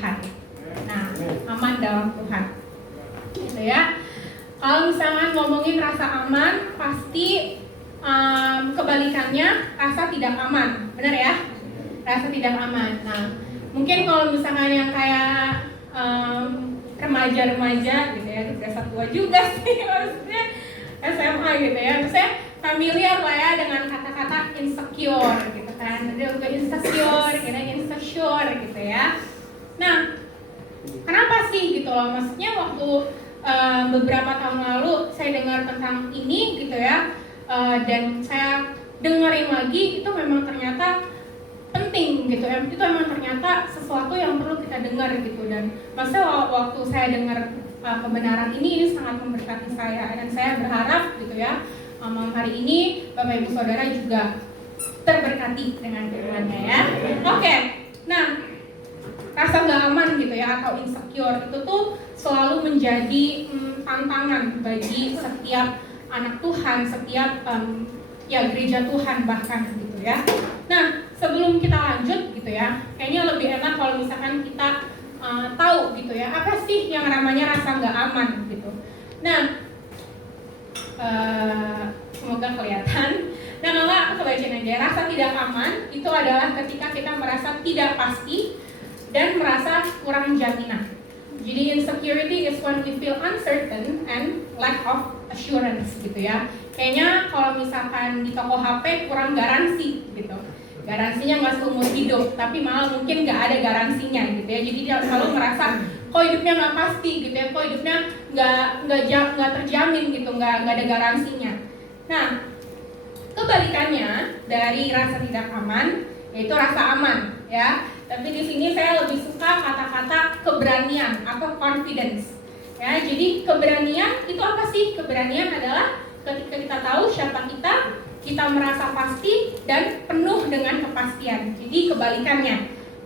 Tuhan. Nah, aman dalam Tuhan, gitu ya. Kalau misalnya ngomongin rasa aman, pasti kebalikannya rasa tidak aman, benar ya? Rasa tidak aman. Nah, mungkin kalau misalkan yang kayak remaja-remaja gitu ya, berasa tua juga sih maksudnya SMA gitu ya, maksudnya familiar lah ya dengan kata-kata insecure gitu kan, dia udah insecure, kita insecure gitu ya. Nah, kenapa sih gitu loh, maksudnya waktu beberapa tahun lalu saya dengar tentang ini gitu ya, dan saya dengerin lagi, itu memang ternyata penting gitu ya, itu memang ternyata sesuatu yang perlu kita dengar gitu. Dan maksudnya waktu saya dengar kebenaran ini sangat memberkati saya, dan saya berharap gitu ya, malam hari ini Bapak Ibu Saudara juga terberkati dengan firman-Nya ya. Oke, nah rasa nggak aman gitu ya atau insecure itu tuh selalu menjadi tantangan bagi setiap anak Tuhan, setiap ya gereja Tuhan bahkan gitu ya. Nah, sebelum kita lanjut gitu ya, kayaknya lebih enak kalau misalkan kita tahu gitu ya, apa sih yang namanya rasa nggak aman gitu. Nah, semoga kelihatan. Nah, kalau aku bacain aja, rasa tidak aman itu adalah ketika kita merasa tidak pasti dan merasa kurang jaminan. Jadi insecurity is when we feel uncertain and lack of assurance gitu ya. Kayaknya kalau misalkan di toko HP kurang garansi gitu. Garansinya nggak seumur hidup, tapi malah mungkin nggak ada garansinya gitu ya. Jadi dia selalu merasa kok hidupnya nggak pasti gitu ya, kok hidupnya nggak terjamin gitu, nggak ada garansinya. Nah, kebalikannya dari rasa tidak aman yaitu rasa aman ya. Tapi di sini saya lebih suka kata-kata keberanian atau confidence. Ya, jadi keberanian itu apa sih? Keberanian adalah ketika kita tahu siapa kita merasa pasti dan penuh dengan kepastian. Jadi kebalikannya.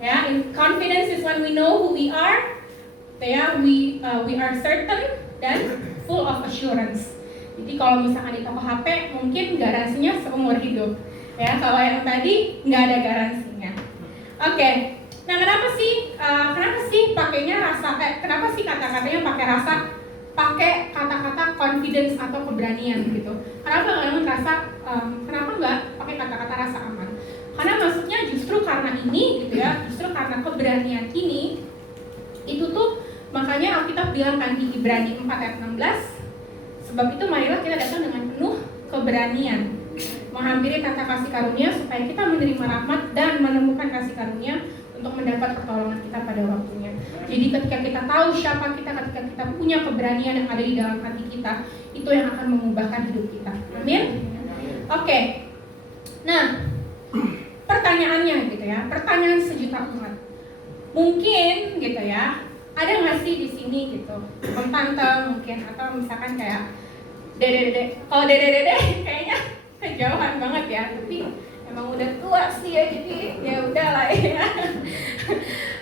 Ya, confidence is when we know who we are. Ya, we are certain dan full of assurance. Jadi kalau misalkan di toko HP mungkin garansinya seumur hidup. Ya, kalau yang tadi nggak ada garansinya. Oke. Nah, kenapa sih pakainya rasa? Kenapa sih kata-katanya pakai kata-kata confidence atau keberanian gitu? Kenapa nggak pakai kata-kata rasa aman? Karena maksudnya justru karena ini gitu ya, justru karena keberanian ini, itu tuh makanya Alkitab bilang kan di Ibrani 4 ayat 16, sebab itu marilah kita datang dengan penuh keberanian, menghampiri tata kasih karunia supaya kita menerima rahmat dan menemukan kasih karunia untuk mendapat pertolongan kita pada waktunya. Jadi ketika kita tahu siapa kita, ketika kita punya keberanian yang ada di dalam hati kita, itu yang akan mengubahkan hidup kita. Amin? Oke. Nah, pertanyaannya gitu ya, pertanyaan sejuta umat. Mungkin gitu ya, ada nggak sih di sini gitu, tante mungkin, atau misalkan kayak dede. Kalau dede kayaknya kejauhan banget ya, tapi emang udah tua sih ya, jadi ya udah lah ya.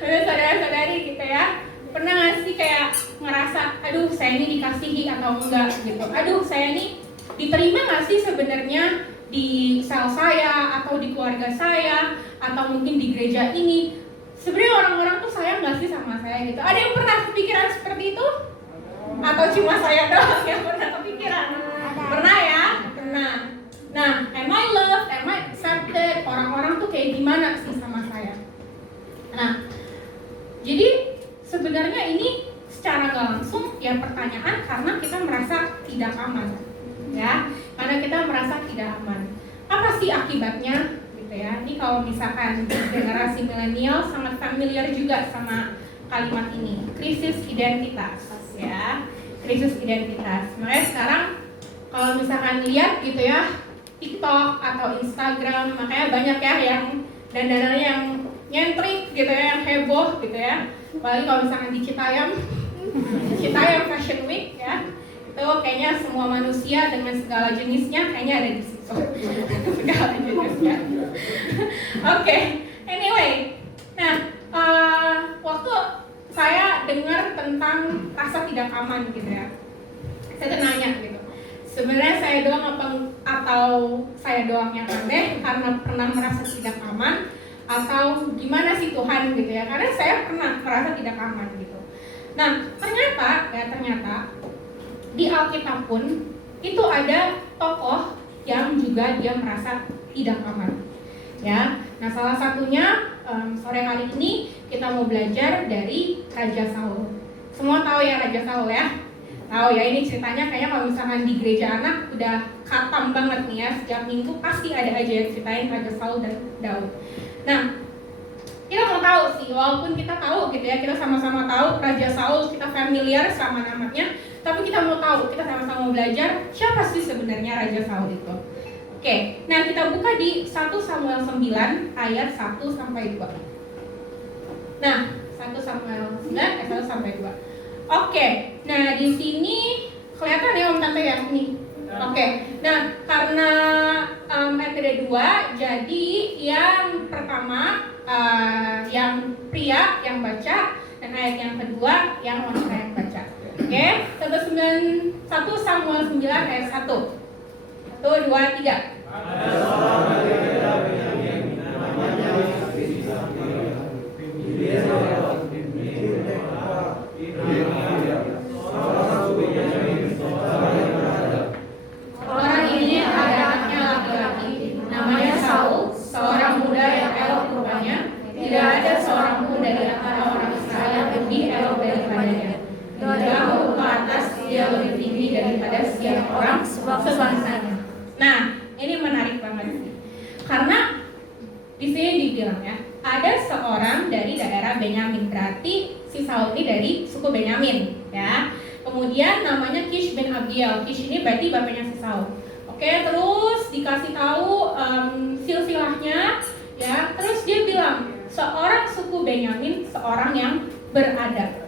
Udah saudara-saudari gitu ya, pernah nggak sih kayak ngerasa, aduh saya ini dikasihi atau enggak gitu, aduh saya ini diterima nggak sih sebenarnya di sel saya atau di keluarga saya atau mungkin di gereja ini, sebenarnya orang-orang tuh sayang nggak sih sama saya gitu. Ada yang pernah kepikiran seperti itu? Atau cuma saya doang yang pernah kepikiran? Pernah ya? Pernah. Nah, am I loved? Am I accepted? Orang-orang tuh kayak gimana sih sama saya? Nah, jadi sebenarnya ini secara nggak langsung ya pertanyaan karena kita merasa tidak aman, ya. Karena kita merasa tidak aman. Apa sih akibatnya? Gitu ya. Ini kalau misalkan generasi milenial sangat familiar juga sama kalimat ini, krisis identitas, ya. Krisis identitas. Makanya sekarang kalau misalkan lihat gitu ya, TikTok atau Instagram, makanya banyak ya yang dandanannya yang nyentrik gitu ya, yang heboh gitu ya. Apalagi kalau misalkan di Citayam Fashion Week ya, itu kayaknya semua manusia dengan segala jenisnya kayaknya ada di situ. Segala jenisnya. Oke, anyway, nah waktu saya dengar tentang rasa tidak aman gitu ya, saya nanya gitu, sebenarnya saya doang atau saya doang yang aneh karena pernah merasa tidak aman, atau gimana sih Tuhan gitu ya, karena saya pernah merasa tidak aman gitu. Nah ternyata di Alkitab pun itu ada tokoh yang juga dia merasa tidak aman ya. Nah salah satunya sore hari ini kita mau belajar dari Raja Saul. Semua tahu ya Raja Saul ya? Tahu ya, ini ceritanya kayaknya kalau misalkan di gereja anak udah khatam banget nih ya, setiap minggu pasti ada aja yang ceritain Raja Saul dan Daud. Nah, kita mau tahu sih, walaupun kita tahu gitu ya, kita sama-sama tahu Raja Saul, kita familiar sama namanya, tapi kita mau tahu, kita sama-sama mau belajar siapa sih sebenarnya Raja Saul itu. Oke, nah kita buka di 1 Samuel 9 ayat 1 sampai 2. Nah, 1 Samuel 9 ayat 1 sampai 2. Oke, nah di sini kelihatan ya Om Tante ya ini. Oke, nah karena metode 2, jadi yang pertama yang pria yang baca dan ayat yang kedua yang wanita yang baca. Oke, 1 Samuel 9 ayat 1. 1, 2, 3. Orang ini ada anaknya laki-laki, namanya Saul, seorang muda yang elok rupanya. Tidak ada seorang pun dari antara orang Israel yang lebih elok daripadanya. Jauh ke atas dia lebih tinggi daripada setiap orang sebangsanya. Nah, ini menarik banget sih, karena di sini dibilang ya, ada seorang dari daerah Benyamin, berarti si Saul ini dari suku Benyamin ya. Kemudian namanya Kish bin Abiel. Kish ini berarti bapaknya si Saul. Oke, terus dikasih tahu silsilahnya ya. Terus dia bilang seorang suku Benyamin, seorang yang beradab.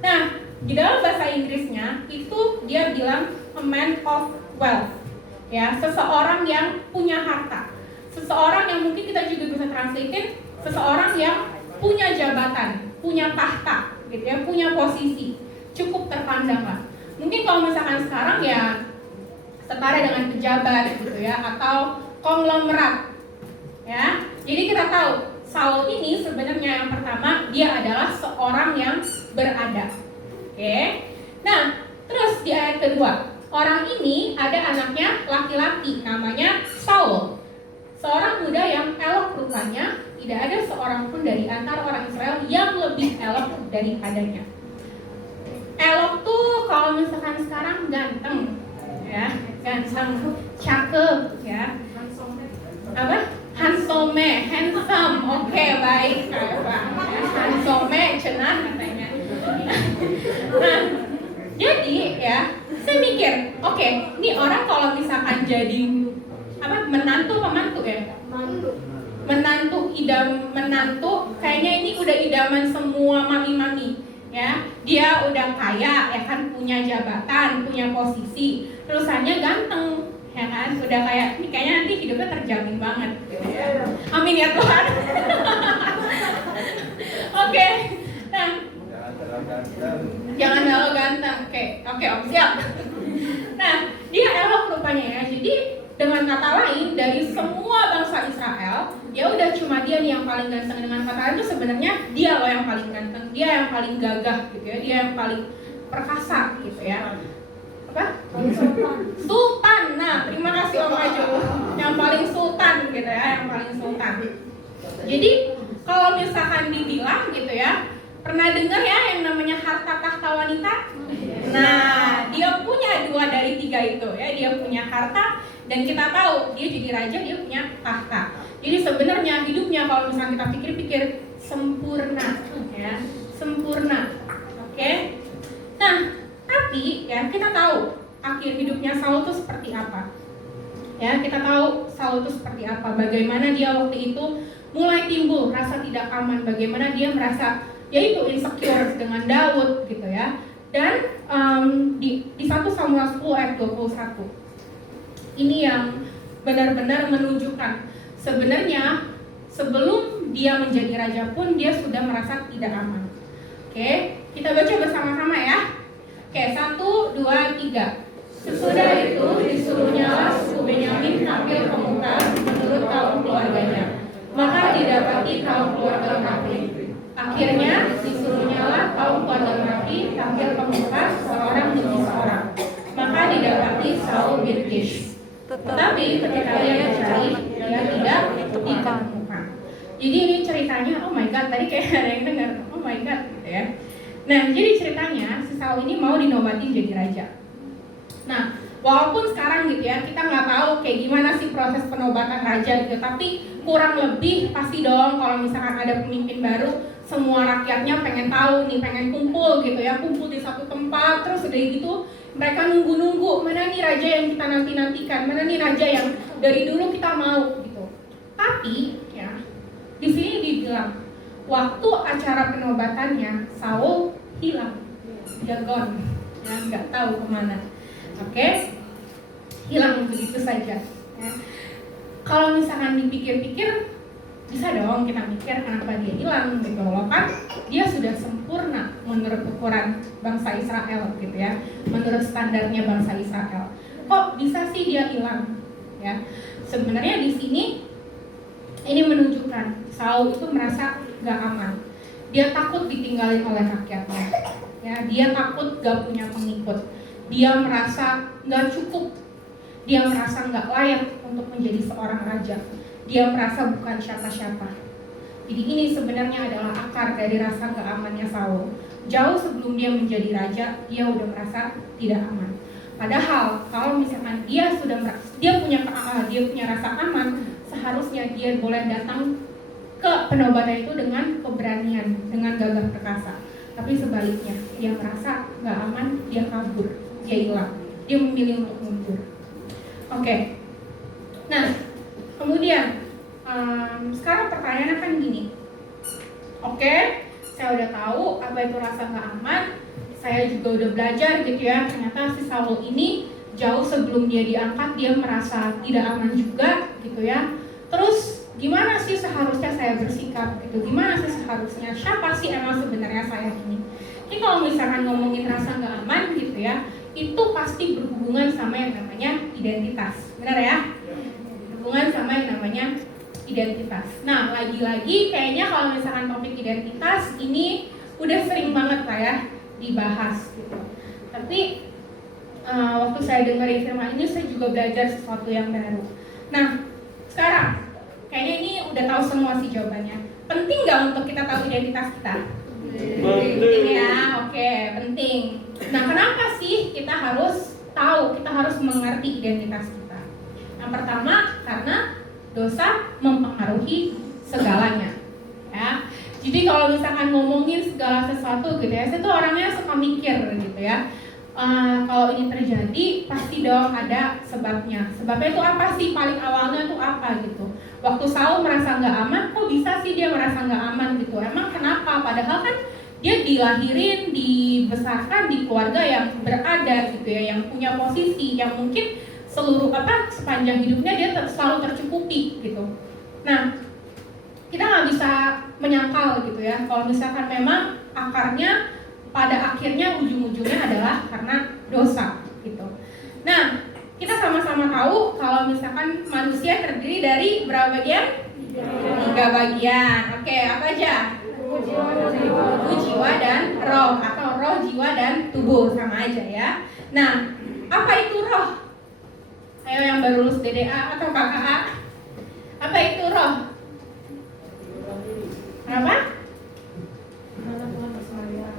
Nah, di dalam bahasa Inggrisnya itu dia bilang a man of wealth. Ya, seseorang yang punya harta. Seseorang yang mungkin kita juga bisa translatein seseorang yang punya jabatan, punya tahta gitu ya, punya posisi. Cukup terpandang lah. Mungkin kalau misalkan sekarang ya setara dengan pejabat gitu ya, atau konglomerat ya. Jadi kita tahu Saul ini sebenarnya yang pertama dia adalah seorang yang beradab. Oke. Nah, terus di ayat kedua, orang ini ada anaknya laki-laki namanya Saul. Seorang muda yang elok rupanya, tidak ada seorang pun dari antara orang Israel yang lebih elok daripadanya. Elok tuh kalau misalkan sekarang ganteng ya, ganteng, cakep ya. Apa? Handsome, handsome. Oke, baik Pak. Handsome, cenah katanya. Nah, jadi ya, saya mikir, oke, ini orang kalau misalkan jadi apa, menantu pembantu ya? Menantu, menantu, kayaknya ini udah idaman semua mami-mami. Ya, dia udah kaya, ya kan, punya jabatan, punya posisi, terusannya ganteng, ya kan, udah kayak ini kayaknya nanti hidupnya terjamin banget, gitu ya. Amin ya Tuhan. Oke, nah, jangan terlalu ganteng, oke, Om siap. Nah, dia elok rupanya ya, jadi dengan kata lain dari semua bangsa Israel, ya udah cuma dia nih yang paling ganteng. Dengan kata lain itu sebenarnya dia loh yang paling ganteng, dia yang paling gagah gitu ya, dia yang paling perkasa gitu ya. Apa? Sultan. Nah, terima kasih Om Aju. Yang paling sultan gitu ya, yang paling sultan. Jadi kalau misalkan dibilang gitu ya, pernah dengar ya yang namanya harta tahta wanita? Nah, dia punya 2 dari 3 itu ya, dia punya harta. Dan kita tahu dia jadi raja, dia punya tahta. Jadi sebenarnya hidupnya kalau misalnya kita pikir-pikir sempurna, ya, sempurna. Oke. Nah, tapi ya kita tahu akhir hidupnya Saul itu seperti apa. Ya, kita tahu Saul itu seperti apa. Bagaimana dia waktu itu mulai timbul rasa tidak aman. Bagaimana dia merasa yaitu insecure dengan Daud gitu ya. Dan di 1 Samuel 10 ayat 21. Ini yang benar-benar menunjukkan sebenarnya sebelum dia menjadi raja pun dia sudah merasa tidak aman. Oke, kita baca bersama-sama ya. Oke, 1, 2, 3. Sesudah itu disuruhnyalah suku Benyamin tampil ke muka menurut kaum keluarganya. maka didapati kaum keluarga Merari. Akhirnya disuruhnyalah kaum keluarga Merari tampil ke muka seorang demi seorang. Maka didapati Saul bin Kish. Tetapi ketika ia mencari, dia tidak ditemukan. Jadi ini ceritanya, oh my god, tadi kayak ada yang dengar, oh my god, gitu ya. Nah, jadi ceritanya si Saul ini mau dinobatin jadi raja. Nah, walaupun sekarang gitu ya, kita nggak tahu kayak gimana sih proses penobatan raja gitu, tapi kurang lebih pasti dong kalau misalkan ada pemimpin baru, semua rakyatnya pengen tahu nih, pengen kumpul gitu ya, kumpul di satu tempat, terus udah gitu mereka nunggu-nunggu mana nih raja yang kita nanti-nantikan, mana nih raja yang dari dulu kita mau gitu. Tapi ya di sini dibilang waktu acara penobatannya Saul hilang, dia gone, ya nggak tahu kemana. Oke, hilang begitu saja. Ya. Kalau misalkan dipikir-pikir, bisa dong kita mikir kenapa dia hilang gitu loh, kan dia sudah sempurna menurut ukuran bangsa Israel gitu ya, menurut standarnya bangsa Israel. Kok bisa sih dia hilang? Ya, sebenarnya di sini ini menunjukkan Saul itu merasa gak aman. Dia takut ditinggalin oleh rakyatnya. Ya, dia takut gak punya pengikut. Dia merasa gak cukup. Dia merasa gak layak untuk menjadi seorang raja. Dia merasa bukan siapa-siapa. Jadi ini sebenarnya adalah akar dari rasa gak amannya Saul. Jauh sebelum dia menjadi raja, dia udah merasa tidak aman. Padahal kalau misalkan dia punya rasa aman, seharusnya dia boleh datang ke penobatan itu dengan keberanian, dengan gagah perkasa. Tapi sebaliknya, dia merasa gak aman, dia kabur, dia hilang, dia memilih untuk mundur. Oke. Nah, kemudian sekarang pertanyaannya kan gini. Oke, saya udah tahu apa itu rasa gak aman. Saya juga udah belajar gitu ya. Ternyata si Saul ini jauh sebelum dia diangkat dia merasa tidak aman juga gitu ya. Terus gimana sih seharusnya saya bersikap gitu? Gimana sih seharusnya? Siapa sih emang sebenarnya saya ini? Ini kalau misalkan ngomongin rasa gak aman gitu ya, itu pasti berhubungan sama yang namanya identitas. Benar ya? Berhubungan sama yang namanya identitas. Nah, lagi-lagi kayaknya kalau misalkan topik identitas ini udah sering banget lah ya dibahas gitu. Tapi waktu saya dengerin firman ini saya juga belajar sesuatu yang baru. Nah, sekarang kayaknya ini udah tahu semua sih jawabannya. Penting nggak untuk kita tahu identitas kita? Penting ya, oke, penting. Nah, kenapa sih kita harus tahu, kita harus mengerti identitas kita? Yang pertama, karena dosa mempengaruhi segalanya. Ya. Jadi kalau misalkan ngomongin segala sesuatu gitu ya, saya tuh orangnya suka mikir gitu ya. Kalau ini terjadi pasti dong ada sebabnya. Sebabnya itu apa sih? Paling awalnya tuh apa gitu. Waktu Saul merasa nggak aman, kok bisa sih dia merasa nggak aman gitu? Emang kenapa? Padahal kan dia dilahirin, dibesarkan di keluarga yang berada gitu ya, yang punya posisi, yang mungkin sepanjang hidupnya dia selalu tercukupi gitu. Nah, kita nggak bisa menyangkal gitu ya kalau misalkan memang akarnya pada akhirnya ujung-ujungnya adalah karena dosa gitu. Nah, kita sama-sama tahu kalau misalkan manusia terdiri dari berapa bagian? 3 bagian. Oke, apa aja? Tubuh, jiwa, dan roh, atau roh, jiwa, dan tubuh, sama aja ya. Nah, apa itu roh? Ayo yang baru lulus DDA atau KKA, apa itu roh? Apa?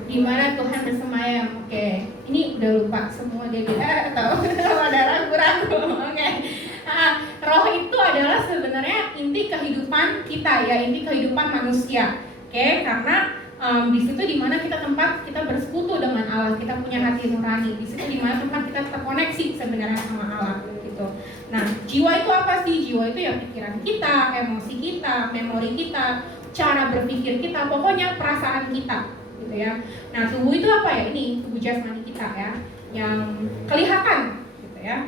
Di mana Tuhan bersemayam. Oke, ini udah lupa semua DDA atau ada ragu-ragu. Oke. Roh itu adalah sebenarnya inti kehidupan kita ya, inti kehidupan manusia. Oke, karena di situ dimana kita tempat kita bersekutu dengan Allah, kita punya hati nurani. Di situ dimana tempat kita terkoneksi sebenarnya sama Allah gitu. Nah, jiwa itu apa sih? Jiwa itu ya pikiran kita, emosi kita, memori kita, cara berpikir kita, pokoknya perasaan kita gitu ya. Nah, tubuh itu apa ya? Ini tubuh jasmani kita ya, yang kelihatan gitu ya.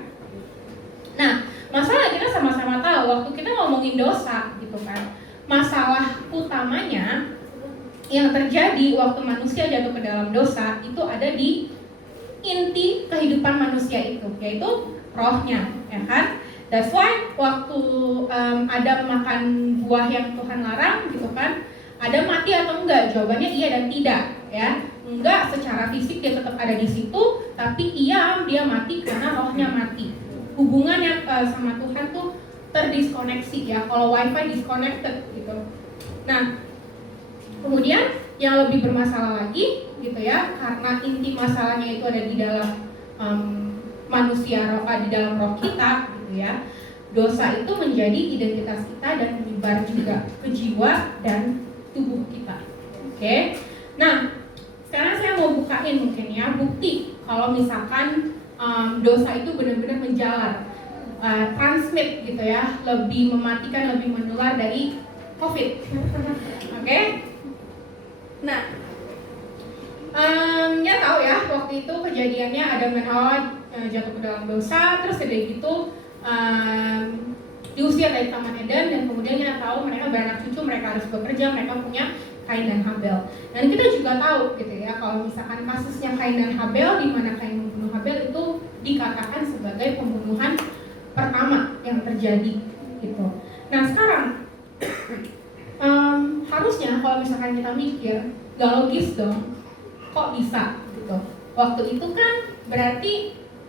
Nah, masalah kita sama-sama tahu waktu kita ngomongin dosa gitu kan, masalah utamanya yang terjadi waktu manusia jatuh ke dalam dosa itu ada di inti kehidupan manusia itu, yaitu rohnya, ya kan? That's why waktu Adam makan buah yang Tuhan larang gitu kan, Adam mati atau enggak? Jawabannya iya dan tidak, ya. Enggak secara fisik dia tetap ada di situ, tapi iya dia mati karena rohnya mati. Hubungannya sama Tuhan tuh terdiskoneksi ya, kalau wifi disconnected gitu. Nah, kemudian yang lebih bermasalah lagi gitu ya, karena inti masalahnya itu ada di dalam manusia roh, di dalam roh kita gitu ya. Dosa itu menjadi identitas kita dan menyebar juga ke jiwa dan tubuh kita. Oke. Nah, sekarang saya mau bukain mungkin ya bukti kalau misalkan dosa itu benar-benar menjalar, transmit gitu ya, lebih mematikan, lebih menular dari COVID. Oke. Nah, ya tahu ya waktu itu kejadiannya Adam dan Hawa jatuh ke dalam dosa, terus udah gitu diusir dari Taman Eden, dan kemudian kita tahu mereka beranak cucu, mereka harus bekerja, mereka punya Kain dan Habel. Dan kita juga tahu gitu ya, kalau misalkan kasusnya Kain dan Habel, di mana Kain membunuh Habel itu dikatakan sebagai pembunuhan pertama yang terjadi gitu. Nah sekarang harusnya kalau misalkan kita mikir, gak logis dong, kok bisa gitu. Waktu itu kan berarti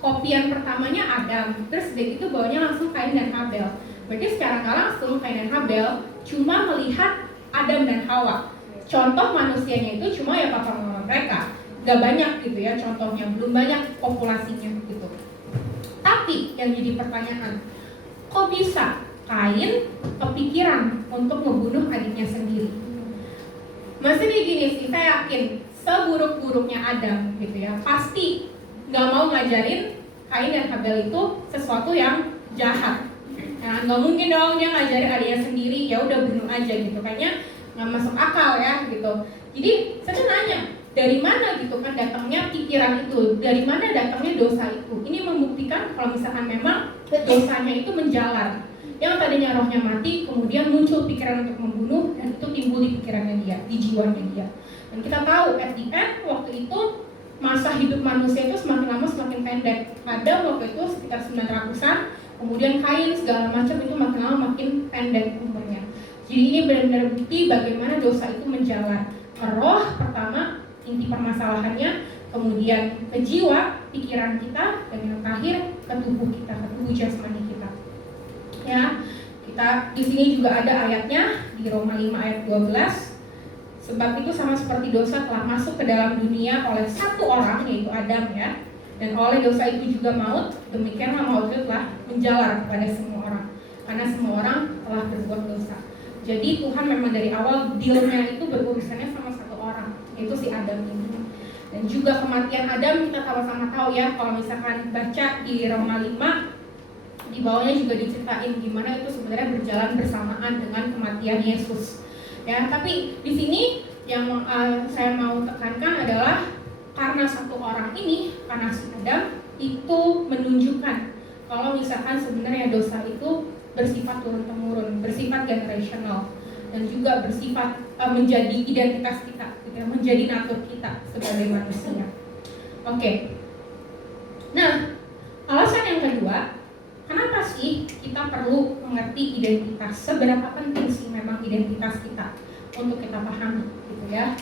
kopian pertamanya Adam, terus dari itu bawahnya langsung Kain dan Habel. Berarti secara gak langsung Kain dan Habel cuma melihat Adam dan Hawa. Contoh manusianya itu cuma ya papa mama mereka, gak banyak gitu ya contohnya, belum banyak populasinya gitu. Tapi yang jadi pertanyaan, kok bisa Kain kepikiran untuk membunuh adiknya sendiri? Maksudnya gini sih, saya yakin seburuk-buruknya Adam gitu ya, pasti gak mau ngajarin Kain dan Habel itu sesuatu yang jahat. Nah, nggak mungkin dong dia ngajarin adiknya sendiri, ya udah bunuh aja gitu, kayaknya nggak masuk akal ya gitu. Jadi saya nanya, dari mana gitu kan datangnya pikiran itu, dari mana datangnya dosa itu? Ini membuktikan kalau misalkan memang dosanya itu menjalar. Yang tadinya rohnya mati, kemudian muncul pikiran untuk membunuh, dan itu timbul di pikirannya dia, di jiwanya dia. Dan kita tahu at the end waktu itu masa hidup manusia itu semakin lama semakin pendek. Adam waktu itu sekitar 900-an, kemudian Kain segala macam itu makin lama makin pendek umurnya. Jadi ini benar-benar bukti bagaimana dosa itu menjalar ke roh pertama, inti permasalahannya, kemudian ke jiwa, pikiran kita, dan yang terakhir ke tubuh kita, ke tubuh jasmani kita. Ya, kita di sini juga ada ayatnya di Roma 5 ayat 12. Sebab itu sama seperti dosa telah masuk ke dalam dunia oleh satu orang, yaitu Adam ya, dan oleh dosa itu juga maut, demikianlah maut itu telah menjalar kepada semua orang, karena semua orang telah berbuat dosa. Jadi Tuhan memang dari awal dealnya itu berurusannya sama satu orang, yaitu si Adam ini. Dan juga kematian Adam kita sama-sama tahu ya, kalau misalkan baca di Roma 5, di bawahnya juga diceritain gimana itu sebenarnya berjalan bersamaan dengan kematian Yesus. Ya, tapi di sini yang saya mau tekankan adalah karena satu orang ini, karena si Adam itu menunjukkan kalau misalkan sebenarnya dosa itu bersifat turun-temurun, bersifat generational, dan juga bersifat menjadi identitas kita, gitu ya, menjadi natur kita sebagai manusia. Oke. Nah, alasan yang kedua, kenapa sih kita perlu mengerti identitas? Seberapa penting sih memang identitas kita untuk kita pahami, gitu ya?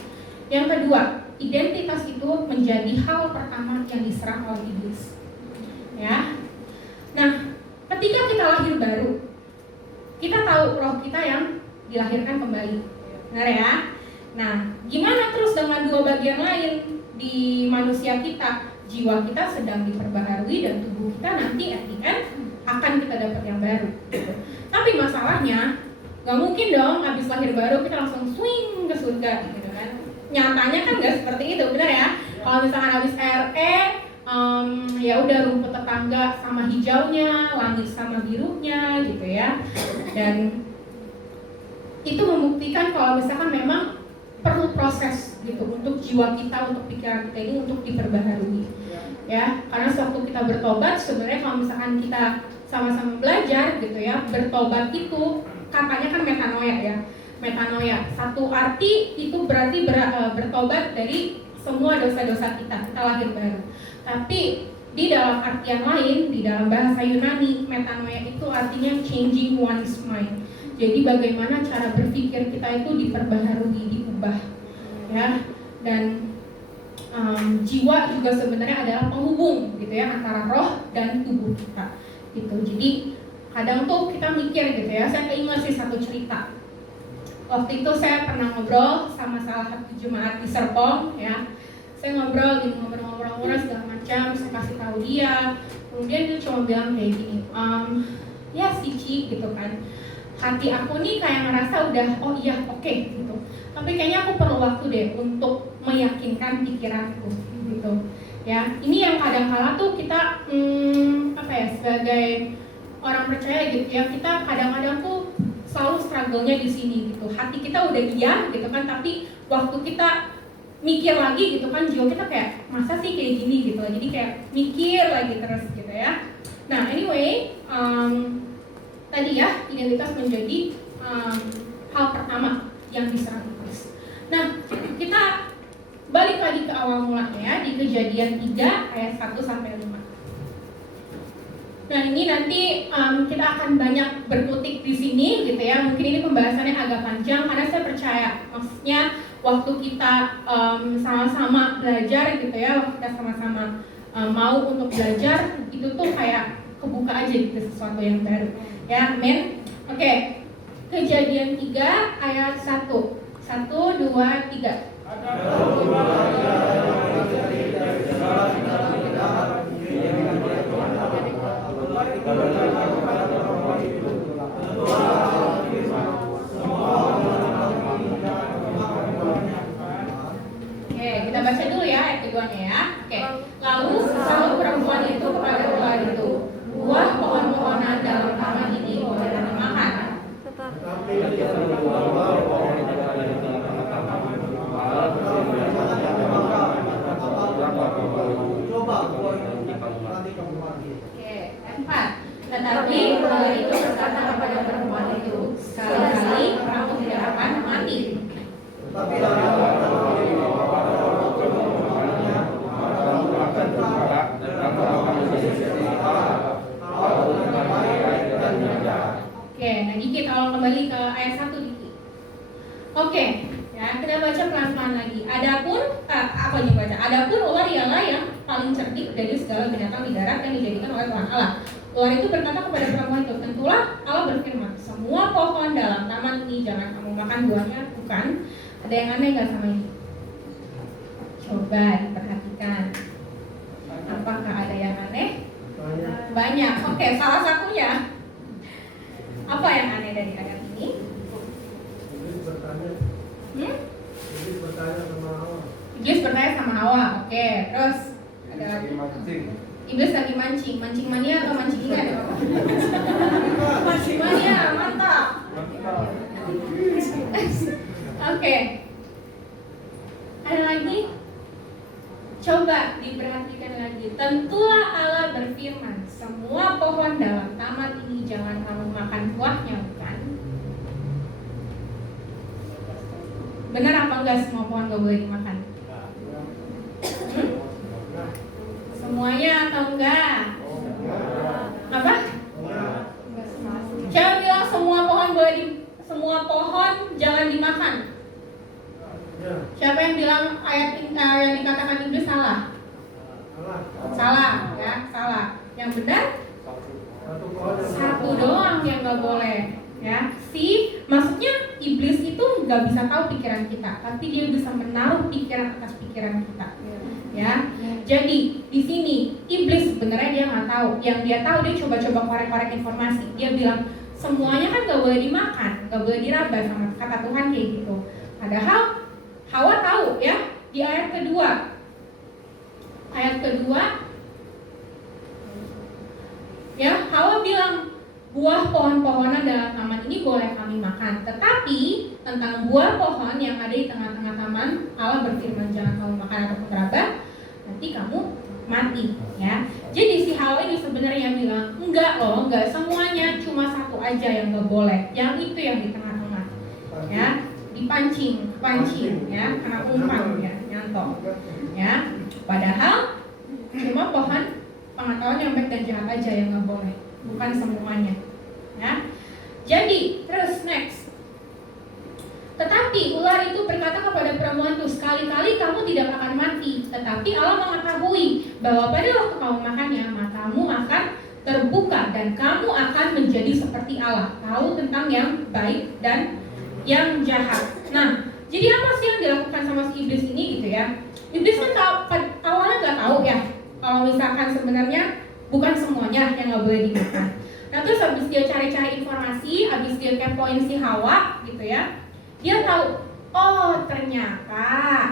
Yang kedua, identitas itu menjadi hal pertama yang diserang oleh iblis. Ya. Nah, ketika kita lahir baru, kita tahu roh kita yang dilahirkan kembali. Benar ya? Nah, gimana terus dengan dua bagian lain di manusia kita? Jiwa kita sedang diperbaharui dan tubuh kita nanti at the end akan kita dapat yang baru gitu. Tapi masalahnya gak mungkin dong habis lahir baru kita langsung swing ke surga gitu kan. Nyatanya kan gak seperti itu, benar ya? Kalau misalkan habis RE ya udah rumput tetangga sama hijaunya, langit sama birunya gitu ya. Dan itu membuktikan kalau misalkan memang perlu proses gitu untuk jiwa kita, untuk pikiran kita ini untuk diperbaharui. Ya, karena sewaktu kita bertobat sebenarnya kalau misalkan kita sama-sama belajar gitu ya, bertobat itu katanya kan metanoia ya. Metanoia, satu arti itu berarti bertobat dari semua dosa-dosa kita lahir baru. Tapi Di dalam artian lain, di dalam bahasa Yunani, metanoia itu artinya changing one's mind. Jadi bagaimana cara berpikir kita itu diperbaharui, diubah, ya. Dan jiwa juga sebenarnya adalah penghubung gitu ya antara roh dan tubuh kita gitu. Jadi kadang tuh kita mikir gitu ya, saya keinget sih satu cerita. Waktu itu saya pernah ngobrol sama salah satu jemaat di Serpong ya. Saya ngobrol ngobrol segala macam, saya kasih tahu dia. Kemudian dia cuma bilang kayak gini, ya si Ci gitu kan, hati aku nih kayak ngerasa udah oh iya oke gitu. Tapi kayaknya aku perlu waktu deh untuk meyakinkan pikiranku gitu. Ya, ini yang kadang-kala tuh kita sebagai orang percaya gitu ya, kita kadang-kadang tuh selalu struggle-nya di sini gitu. Hati kita udah iya gitu kan, tapi waktu kita mikir lagi gitu kan, jiwa kita kayak masa sih kayak gini gitu. Jadi kayak mikir lagi terus gitu ya. Nah, anyway, tadi ya identitas menjadi hal pertama yang diserang iblis. Nah, kita balik lagi ke awal mulanya ya, di Kejadian 3 ayat 1 sampai 5. Nah, ini nanti kita akan banyak berkutik di sini gitu ya. Mungkin ini pembahasannya agak panjang karena saya percaya, maksudnya waktu kita sama-sama belajar gitu ya, waktu kita sama-sama mau untuk belajar, itu tuh kayak kebuka aja gitu sesuatu yang baru. Ya, amin. Oke. Kejadian 3 ayat 1. 1, 2, 3. Oke, kita baca dulu ya ayat keduanya ya. Oke. Lalu sahut perempuan itu kepada ular itu, buah pohon-pohonan dalam taman ini boleh dimakan. Tetapi ular itu berkata kepada perempuan itu, sekali-kali kamu tidak akan mati. Oke, nah dikit kalau kembali ke ayat 1 dikit. Oke, ya kita baca pelan-pelan lagi. Adapun ular ialah yang paling cerdik dari segala binatang di darat yang dijadikan oleh Tuhan Allah. Ular itu berkata kepada perempuan itu, tentulah Allah berfirman, semua pohon dalam taman ini jangan kamu makan buahnya. Bukan? Ada yang aneh nggak sama ini? Coba diperhatikan. Apakah ada yang aneh? Banyak. Oke, salah satunya. Apa yang aneh dari ayat ini? Iblis bertanya sama Hawa. Oke, terus ada lagi. Iblis lagi mancing. Mancing mania atau mancing ikan ya? Mancing mania, mantap. Oke. Ada lagi? Coba diperhatikan lagi. Tentulah Allah berfirman, semua pohon dalam taman ini jangan kamu makan buahnya, bukan? Benar apa enggak semua pohon gak boleh dimakan? Semuanya atau enggak? Apa? Siapa bilang semua pohon semua pohon jangan dimakan? Siapa yang bilang ayat yang dikatakan Iblis salah? Salah, ya, salah. Yang benar? Satu doang yang gak boleh, ya. Maksudnya Iblis itu nggak bisa tahu pikiran kita, tapi dia bisa menaruh pikiran atas pikiran kita, ya. Jadi di sini Iblis sebenarnya dia nggak tahu. Yang dia tahu, dia coba-coba korek-korek informasi. Dia bilang semuanya kan nggak boleh dimakan, nggak boleh diraba sama kata Tuhan kayak gitu. Padahal Hawa tahu, ya, di ayat kedua. Ya, Hawa bilang buah pohon-pohonan dalam taman ini boleh kami makan, tetapi tentang buah pohon yang ada di tengah-tengah taman, Allah berfirman jangan kamu makan ataupun raba, nanti kamu mati, ya. Jadi si Hawa ini sebenarnya bilang enggak semuanya, cuma satu aja yang nggak boleh, yang itu yang di tengah-tengah, ya. Dipancing, ya, karena umpan, ya, nyantol, ya. Padahal cuma pohon pengetahuan yang baik dan jahat aja yang nggak boleh, bukan semuanya. Ya. Jadi, terus next. Tetapi ular itu berkata kepada perempuan itu, sekali-kali kamu tidak akan mati. Tetapi Allah mengetahui bahwa pada waktu kamu makannya, matamu akan terbuka dan kamu akan menjadi seperti Allah, tahu tentang yang baik dan yang jahat. Nah, jadi apa sih yang dilakukan sama si iblis ini gitu ya? Iblis kan awalnya nggak tahu ya, kalau misalkan sebenarnya bukan semuanya yang nggak boleh dimakan. Nah terus habis dia cari-cari informasi, habis dia kepoin si Hawa gitu ya, dia tahu, oh ternyata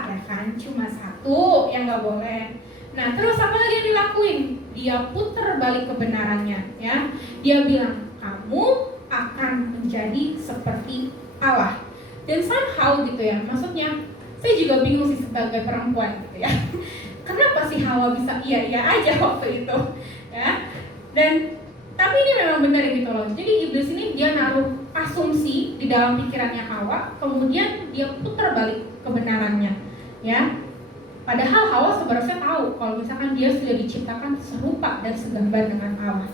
ya kan cuma satu yang nggak boleh. Nah terus apa lagi yang dilakuin? Dia putar balik kebenarannya ya. Dia bilang, kamu akan menjadi seperti Allah. Dan somehow gitu ya, maksudnya saya juga bingung sih sebagai perempuan gitu ya. Kenapa sih Hawa bisa iya-iya aja waktu itu ya. Dan tapi ini memang benar gitu loh. Jadi iblis ini dia naruh asumsi di dalam pikirannya Hawa, kemudian dia putar balik kebenarannya ya. Padahal Hawa sebenarnya tahu kalau misalkan dia sudah diciptakan serupa dan segambar dengan Allah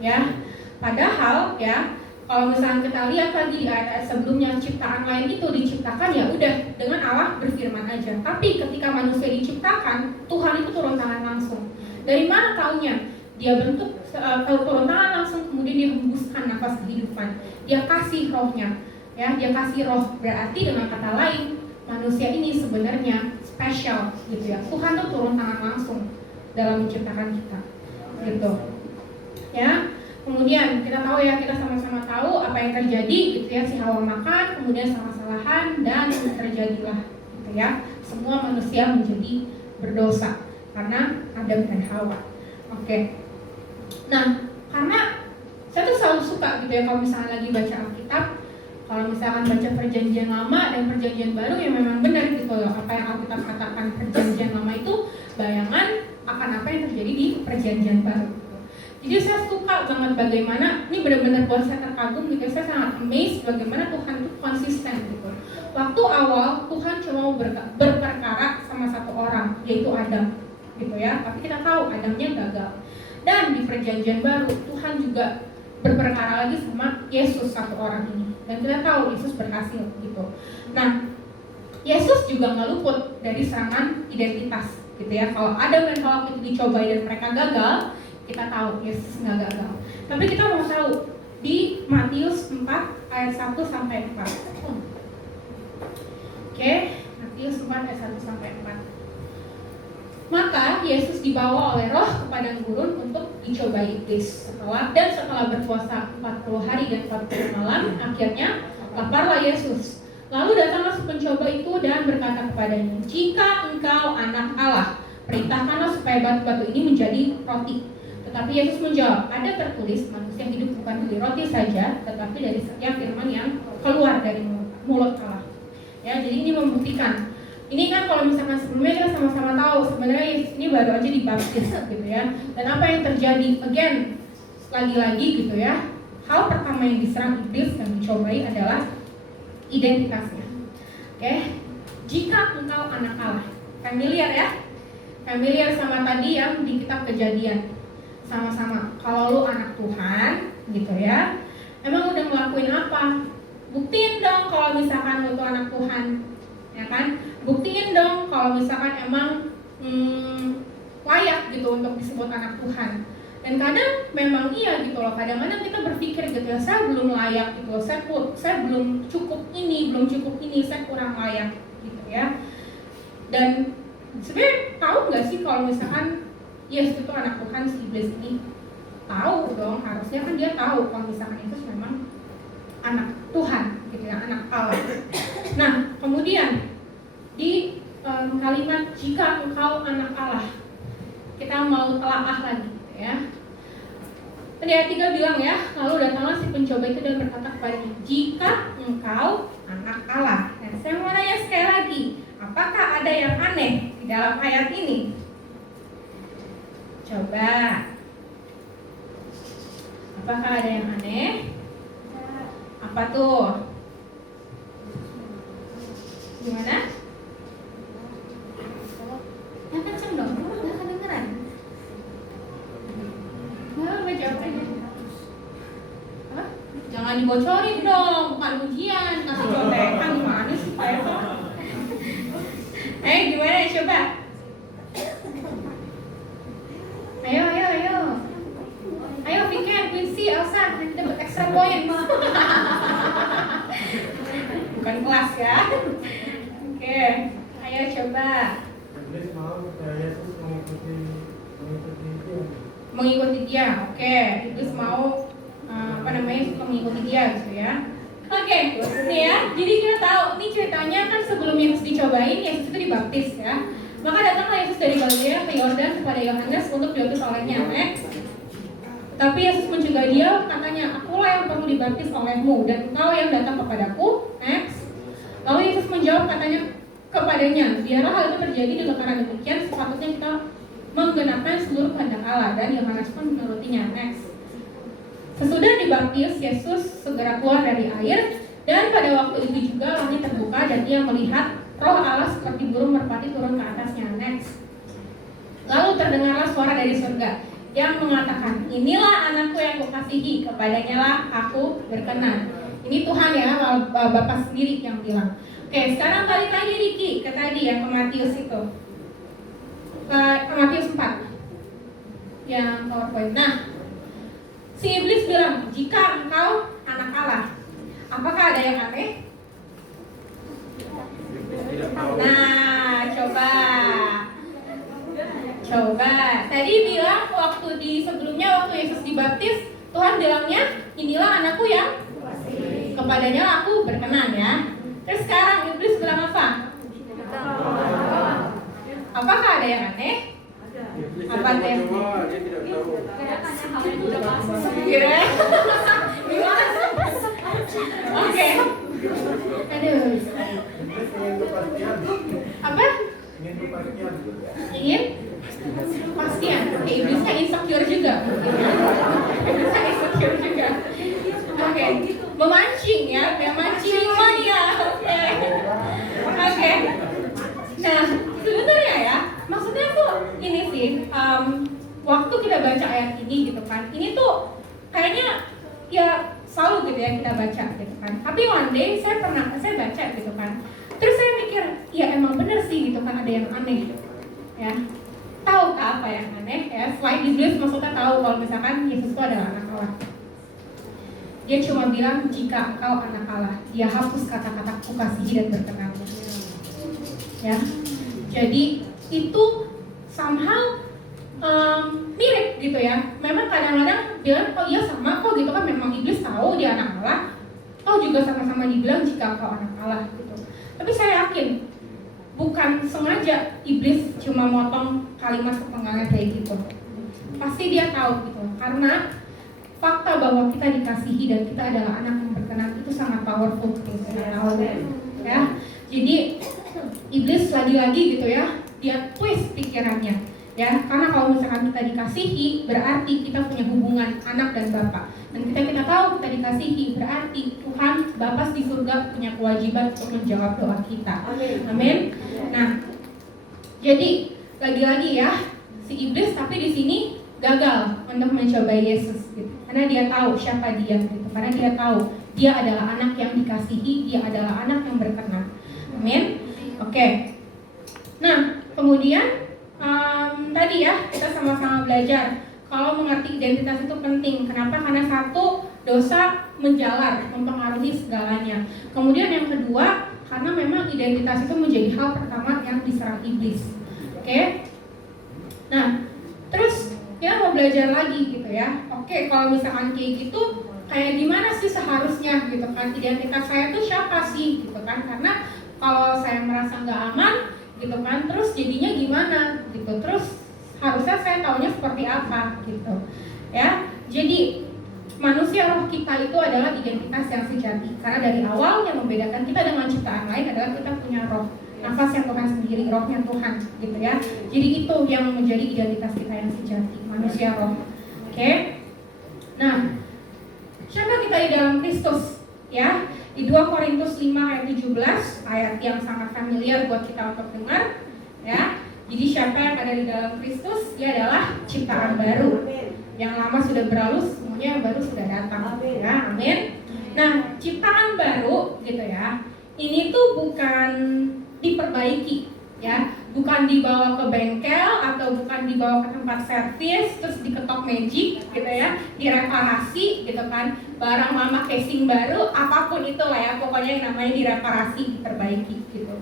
ya. Padahal ya, kalau misalnya kita lihat lagi di ayat sebelumnya, ciptaan lain itu diciptakan ya udah dengan Allah berfirman aja. Tapi ketika manusia diciptakan, Tuhan itu turun tangan langsung. Dari mana taunya? Dia bentuk turun tangan langsung, kemudian dia hembuskan nafas kehidupan. Dia kasih rohnya, ya, dia kasih roh. Berarti dengan kata lain, manusia ini sebenarnya spesial, gitu ya. Tuhan tuh turun tangan langsung dalam menciptakan kita, gitu. Ya, kemudian kita tahu ya, kita sama-sama tahu apa yang terjadi, gitu ya. Si Hawa makan, kemudian salah-salahan dan terjadilah, gitu ya. Semua manusia menjadi berdosa karena Adam dan Hawa. Oke. Nah, karena saya tuh selalu suka gitu ya kalau misalnya lagi baca Alkitab, kalau misalkan baca Perjanjian Lama dan Perjanjian Baru, ya memang benar gitu loh, apa yang Alkitab katakan Perjanjian Lama itu bayangan akan apa yang terjadi di Perjanjian Baru. Jadi saya suka banget bagaimana, ini benar-benar buat saya terkagum gitu, saya sangat amazed bagaimana Tuhan itu konsisten gitu. Waktu awal Tuhan cuma berperkara sama satu orang, yaitu Adam gitu ya, tapi kita tahu Adamnya gagal. Dan di Perjanjian Baru Tuhan juga berperkara lagi sama Yesus satu orang ini, dan kita tahu Yesus berhasil gitu. Nah, Yesus juga nggak luput dari serangan identitas gitu ya. Kalau Adam dan Hawa itu dicobai dan mereka gagal, kita tahu Yesus nggak gagal. Tapi kita mau tahu di Matius 4 ayat 1 sampai 4. Oke, Matius 4 ayat 1 sampai 4. Maka Yesus dibawa oleh Roh ke padang gurun untuk dicobai iblis. Setelah berpuasa 40 hari dan 40 malam, akhirnya laparlah Yesus. Lalu datanglah si pencoba itu dan berkata kepadanya, "Jika engkau anak Allah, perintahkanlah supaya batu-batu ini menjadi roti." Tetapi Yesus menjawab, "Ada tertulis, manusia hidup bukan dari roti saja, tetapi dari setiap firman yang keluar dari mulut Allah." Ya, jadi ini membuktikan. Ini kan kalau misalkan sebelumnya kita sama-sama tahu sebenarnya Yesus ini baru aja dibaptis gitu ya. Dan apa yang terjadi? Again, lagi-lagi gitu ya. Hal pertama yang diserang iblis dan dicobai adalah identitasnya. Oke. Jika engkau anak Allah. Familiar ya? Familiar sama tadi yang di kitab Kejadian. Sama-sama. Kalau lu anak Tuhan gitu ya. Emang udah ngelakuin apa? Buktiin dong kalau misalkan lu tuh anak Tuhan. Ya kan? Buktiin dong kalau misalkan emang layak gitu untuk disebut anak Tuhan. Dan kadang memang iya gitu loh, kadang-kadang kita berpikir gitu ya, saya belum layak gitu loh, saya belum cukup ini, saya kurang layak gitu ya. Dan sebenarnya tahu nggak sih kalau misalkan Yesus itu anak Tuhan, si iblis ini tahu dong, harusnya kan dia tahu kalau misalkan Yesus memang anak Tuhan gitu ya, anak Allah. Nah kemudian di kalimat jika engkau anak Allah, kita mau telaah lagi gitu ya. Tadi ayat 3 bilang ya, lalu datanglah si pencoba itu dan berkata kepadanya, jika engkau anak Allah. Nah saya mau nanya sekali lagi, apakah ada yang aneh di dalam ayat ini? Coba, apakah ada yang aneh? Apa tuh? Gimana? Ya kenceng dong, nggak kedengeran. jawab aja. Hah? Jangan dibocorin dong, bukan ujian, kasih contekan gimana sih Pak Eko? Gimana coba? Ayo Vicky, Quincy, Elsa, nanti dapat extra point. Bukan kelas ya. Oke, ayo coba. Iblis mau supaya Yesus Mengikuti dia. Oke, Iblis mau mengikuti dia gitu ya. Oke, nih ya. Jadi kita tahu, ini ceritanya kan sebelum Yesus dicobain, Yesus itu dibaptis ya. Maka datanglah Yesus dari Galilea ke Yordan kepada Yohanes untuk dibaptis olehnya. Tapi Yesus mencegah dia, katanya, akulah yang perlu dibaptis olehmu, dan engkau yang datang kepadaku. Next. Lalu Yesus menjawab, katanya kepadanya, biarlah hal itu terjadi dengan cara demikian, sepatutnya kita menggenapkan seluruh kehendak Allah, dan Yohanes pun menurutinya. Next. Sesudah dibaptis, Yesus segera keluar dari air, dan pada waktu itu juga langit terbuka dan ia melihat Roh Allah seperti burung merpati turun ke atasnya. Next. Lalu terdengarlah suara dari surga yang mengatakan, inilah anakku yang kukasihi, kepadanya lah aku berkenan. Ini Tuhan ya, Bapak sendiri yang bilang. Oke, sekarang balik lagi Riki ke tadi yang ke Matius itu, ke Matius 4 yang PowerPoint. Nah, si iblis bilang, jika engkau anak Allah, apakah ada yang aneh? Nah, coba. Tadi bilang waktu sebelumnya waktu Yesus dibaptis, Tuhan bilangnya, inilah anakku yang kepadanya aku berkenan ya. Terus sekarang iblis bilang apa? Apakah ada yang aneh? Apa deh? Oke. Aduh. Apa? Ingin pastian. Iblisnya insecure juga. Oke. Memancing ya, memancing iman ya. Oke. Nah, sebenarnya ya, maksudnya tuh ini sih, waktu kita baca ayat ini gitu kan, ini tuh kayaknya ya selalu gitu ya kita baca gitu kan. Tapi one day saya baca gitu kan. Terus saya mikir, ya emang bener sih gitu kan, ada yang aneh gitu. Ya. Tahu apa yang aneh ya? Selain iblis maksudnya tahu kalau misalkan Yesus itu adalah anak Allah. Dia cuma bilang jika engkau anak Allah, dia hapus kata-kata kukasihi dan berkenan. Ya. Jadi itu somehow mirip gitu ya. Memang kadang-kadang bilang, oh iya sama kok gitu kan, memang iblis tahu dia anak Allah. Oh juga sama-sama dibilang jika engkau anak Allah gitu. Tapi saya yakin bukan sengaja iblis cuma motong kalimat sepenggalnya kayak gitu. Pasti dia tahu gitu. Karena fakta bahwa kita dikasihi dan kita adalah anak yang berkenan itu sangat powerful gitu. Ya. Jadi iblis lagi-lagi gitu ya, dia twist pikirannya. Ya, karena kalau misalkan kita dikasihi berarti kita punya hubungan anak dan bapak. Dan kita tahu kita dikasihi berarti Tuhan Bapa di surga punya kewajiban untuk menjawab doa kita. Amin. Nah, jadi lagi-lagi ya si iblis tapi di sini gagal untuk mencobai Yesus gitu. Karena dia tahu siapa dia gitu. Karena dia tahu dia adalah anak yang dikasihi, dia adalah anak yang berkenan. Amin. Oke. Nah, kemudian tadi ya kita sama-sama belajar kalau mengerti identitas itu penting. Kenapa? Karena satu, dosa menjalar, mempengaruhi segalanya. Kemudian yang kedua, karena memang identitas itu menjadi hal pertama yang diserang iblis. Oke? Nah, terus kita mau belajar lagi gitu ya. Oke, kalau misalkan kayak gitu, kayak gimana sih seharusnya gitu kan? Identitas saya tuh siapa sih gitu kan? Karena kalau saya merasa nggak aman gitu kan, terus jadinya gimana gitu, terus harusnya saya taunya seperti apa gitu ya. Jadi manusia roh kita itu adalah identitas yang sejati, karena dari awal yang membedakan kita dengan ciptaan lain adalah kita punya roh, nafas yang Tuhan sendiri, rohnya Tuhan gitu ya. Jadi itu yang menjadi identitas kita yang sejati, manusia roh. Oke. Nah, siapa kita di dalam Kristus ya? Di 2 Korintus 5 ayat 17, ayat yang sangat familiar buat kita untuk dengar ya. Jadi siapa yang ada di dalam Kristus, dia adalah ciptaan baru. Yang lama sudah berlalu, semuanya yang baru sudah datang. Ya, amin. Nah, ciptaan baru gitu ya. Ini tuh bukan diperbaiki, ya, bukan dibawa ke bengkel atau bukan dibawa ke tempat servis terus diketok magic gitu ya, direparasi gitu kan, barang lama casing baru, apapun itu lah ya, pokoknya yang namanya direparasi, diperbaiki gitu.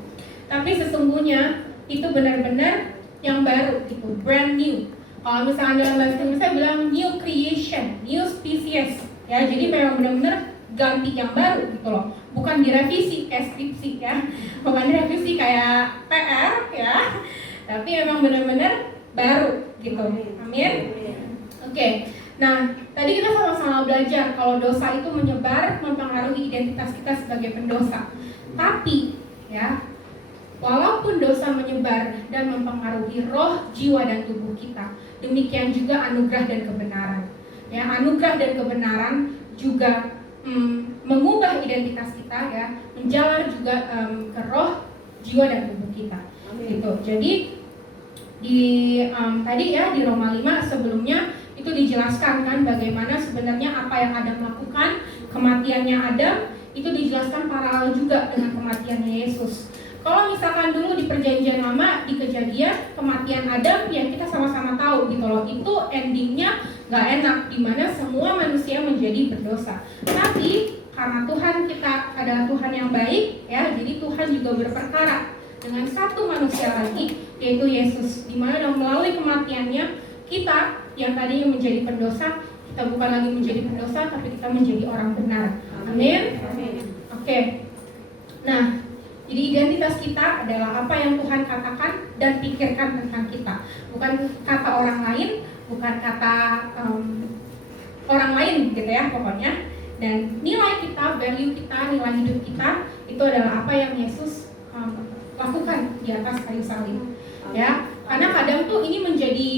Tapi sesungguhnya itu benar-benar yang baru gitu, brand new. Kalau misalnya dalam bahasa Inggris saya bilang new creation, new species ya, jadi memang benar-benar ganti yang baru gitu loh, bukan direvisi kayak skripsi ya, bukan direvisi kayak PR ya, tapi memang benar-benar baru gitu. Amin. Oke. Nah, tadi kita sama-sama belajar kalau dosa itu menyebar, mempengaruhi identitas kita sebagai pendosa. Tapi ya, walaupun dosa menyebar dan mempengaruhi roh, jiwa, dan tubuh kita, demikian juga anugerah dan kebenaran. Ya, anugerah dan kebenaran juga mengubah identitas kita ya, menjalar juga ke roh, jiwa, dan tubuh kita. Gitu. Jadi di tadi ya di Roma 5 sebelumnya itu dijelaskan kan bagaimana sebenarnya apa yang Adam lakukan, kematiannya Adam itu dijelaskan paralel juga dengan kematiannya Yesus. Kalau misalkan dulu di perjanjian lama, di kejadian kematian Adam ya kita sama-sama tahu gitu loh, itu endingnya gak enak, dimana semua manusia menjadi berdosa. Tapi karena Tuhan kita adalah Tuhan yang baik ya, jadi Tuhan juga berperkara dengan satu manusia lagi, yaitu Yesus, dimana melalui kematiannya kita yang tadinya menjadi pendosa, kita bukan lagi menjadi pendosa, tapi kita menjadi orang benar. Amin. Oke. Nah, jadi identitas kita adalah apa yang Tuhan katakan dan pikirkan tentang kita, bukan kata orang lain, bukan kata orang lain gitu ya pokoknya. Dan nilai kita, value kita, nilai hidup kita itu adalah apa yang Yesus lakukan di atas kayu salib. Ya, karena kadang tuh ini menjadi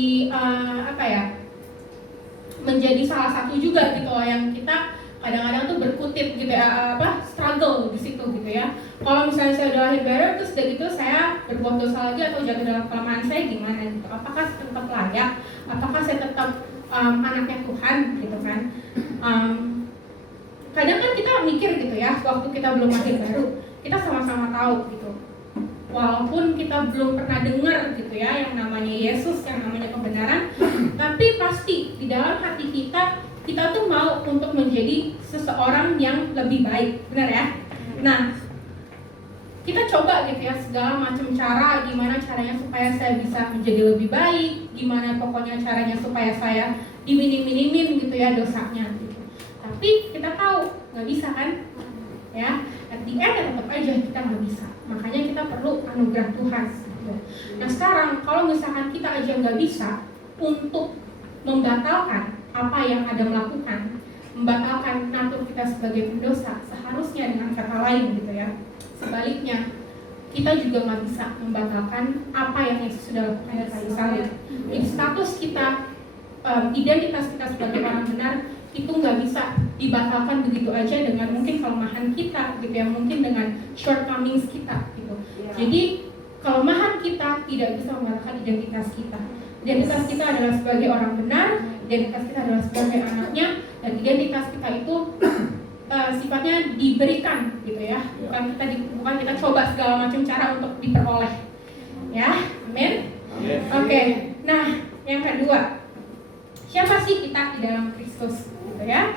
menjadi salah satu juga gitu loh yang kita kadang-kadang tuh berkutip gitu ya, struggle di situ gitu ya. Kalau misalnya saya udah lahir baru terus udah gitu saya berbuat dosa lagi atau jatuh dalam kelemahan saya gimana gitu. Apakah saya tetap layak? Apakah saya tetap anaknya Tuhan gitu kan? Kadang kan kita mikir gitu ya, waktu kita belum lahir baru, kita sama-sama tahu gitu. Walaupun kita belum pernah dengar gitu ya yang namanya Yesus, yang namanya kebenaran, tapi pasti di dalam hati kita tuh mau untuk menjadi seseorang yang lebih baik, benar ya? Nah, kita coba gitu ya segala macam cara, gimana caranya supaya saya bisa menjadi lebih baik, gimana pokoknya caranya supaya saya diminim-minimin gitu ya dosanya gitu. Tapi kita tahu nggak bisa kan? Ya, at the end tetap aja kita nggak bisa. Makanya kita perlu anugerah Tuhan. Gitu. Nah sekarang kalau misalkan kita aja nggak bisa untuk membatalkan apa yang Adam lakukan, membatalkan natur kita sebagai pendosa, seharusnya dengan kata lain gitu ya, sebaliknya kita juga nggak bisa membatalkan apa yang Yesus sudah lakukan di kayu salib. Jadi status kita, identitas kita sebagai orang benar itu nggak bisa dibatalkan begitu aja dengan mungkin kelemahan kita gitu ya, mungkin dengan shortcomings kita gitu. Jadi kelemahan kita tidak bisa membatalkan identitas kita. Identitas kita adalah sebagai orang benar, identitas kita adalah sebagai anaknya, dan identitas kita itu sifatnya diberikan gitu ya, bukan kita coba segala macam cara untuk diperoleh. Ya, amin. Oke. Nah, yang kedua, siapa sih kita di dalam Kristus gitu ya?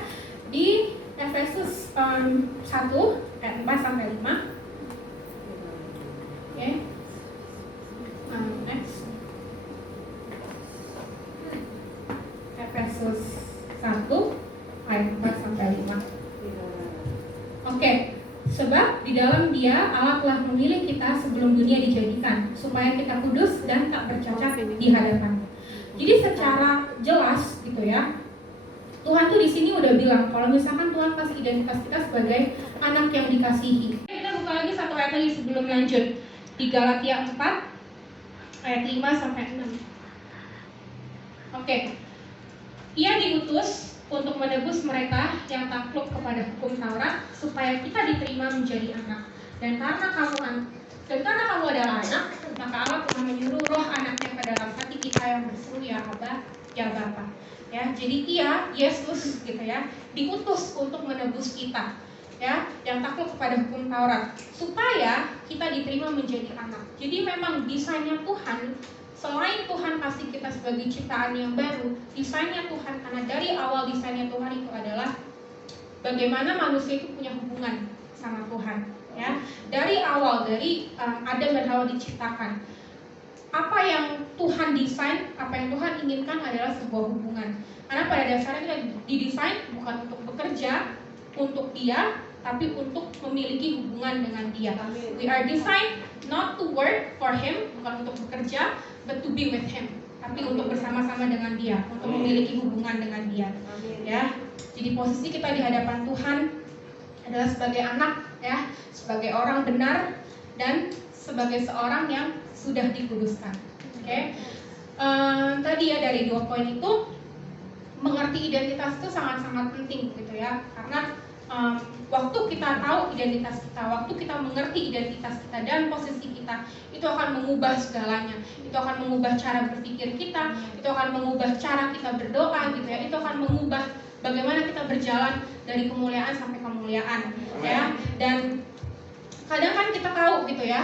Di Efesus 1 ayat 4 sampai 5. Oke. Next. Efesus 1 ayat 4 sampai 5. Oke. Sebab di dalam Dia Allah telah memilih kita sebelum dunia dijadikan, supaya kita kudus dan tak bercacat di hadapan-Nya. Jadi secara jelas gitu ya, Tuhan tuh di sini udah bilang kalau misalkan Tuhan kasih identitas kita sebagai anak yang dikasihi. Kita buka lagi satu ayat lagi sebelum lanjut, di Galatia 4 ayat 5 sampai 6. Oke. Ia diutus untuk menebus mereka yang takluk kepada hukum Taurat, supaya kita diterima menjadi anak. Dan karena kamu adalah anak, maka Allah telah menyuruh roh anaknya ke dalam hati kita yang berseru, ya Abba, ya Bapa. Ya, jadi Yesus gitu ya, diutus untuk menebus kita. Ya, yang takluk kepada hukum Taurat supaya kita diterima menjadi anak. Jadi memang desainnya Tuhan, selain Tuhan kasih kita sebagai ciptaan yang baru, desainnya Tuhan, karena dari awal desainnya Tuhan itu adalah bagaimana manusia itu punya hubungan sama Tuhan. Ya, dari awal, dari Adam dan Hawa diciptakan, apa yang Tuhan desain, apa yang Tuhan inginkan adalah sebuah hubungan. Karena pada dasarnya kita didesain bukan untuk bekerja untuk Dia, tapi untuk memiliki hubungan dengan Dia. We are designed not to work for Him, bukan untuk bekerja, but to be with Him. Tapi untuk bersama-sama dengan Dia, untuk memiliki hubungan dengan Dia. Ya, jadi posisi kita di hadapan Tuhan adalah sebagai anak, ya, sebagai orang benar dan sebagai seorang yang sudah dikuduskan. Oke. Tadi ya dari 2 poin itu, mengerti identitas itu sangat-sangat penting gitu ya, karena waktu kita tahu identitas kita, waktu kita mengerti identitas kita dan posisi kita, itu akan mengubah segalanya. Itu akan mengubah cara berpikir kita, itu akan mengubah cara kita berdoa gitu ya, itu akan mengubah bagaimana kita berjalan dari kemuliaan sampai kemuliaan ya. Dan kadang kan kita tahu gitu ya,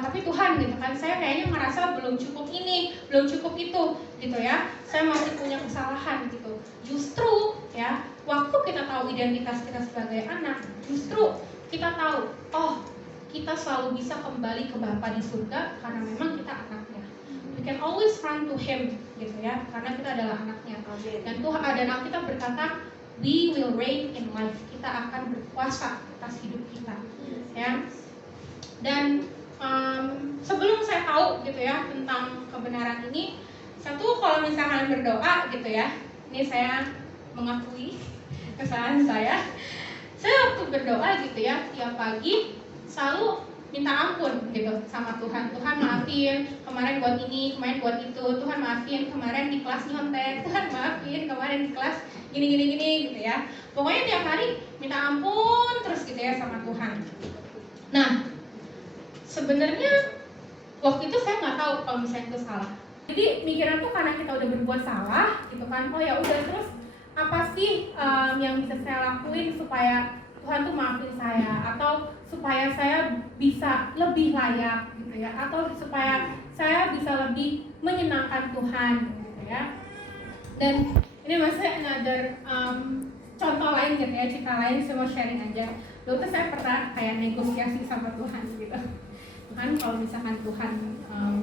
tapi Tuhan gitu kan, saya kayaknya merasa belum cukup ini, belum cukup itu gitu ya, saya masih punya kesalahan gitu. Justru ya, waktu kita tahu identitas kita sebagai anak, justru kita tahu, oh kita selalu bisa kembali ke Bapa di surga karena memang kita anaknya. We can always run to Him gitu ya, karena kita adalah anaknya. Dan Tuhan dan Alkitab berkata, we will reign in life. Kita akan berkuasa atas hidup kita. Ya. Dan sebelum saya tahu gitu ya tentang kebenaran ini, satu, kalau misalkan berdoa gitu ya, ini saya mengakui kesalahan saya waktu berdoa gitu ya, tiap pagi selalu minta ampun gitu sama Tuhan. Tuhan maafin kemarin buat ini, kemarin buat itu. Tuhan maafin kemarin di kelas nyontek. Tuhan maafin kemarin di kelas gini gitu ya. Pokoknya tiap hari minta ampun terus gitu ya sama Tuhan. Nah, sebenarnya waktu itu saya nggak tahu kalau misalnya itu salah. Jadi mikiran tuh karena kita udah berbuat salah gitu kan, oh ya udah, terus apa sih yang bisa saya lakuin supaya Tuhan tuh maafin saya, atau supaya saya bisa lebih layak gitu ya, atau supaya saya bisa lebih menyenangkan Tuhan gitu ya. Dan ini masih another contoh lain gitu ya, cerita lain, saya mau sharing aja. Dulu tuh saya pernah kayak negosiasi sama Tuhan gitu. Tuhan, kalau misalkan Tuhan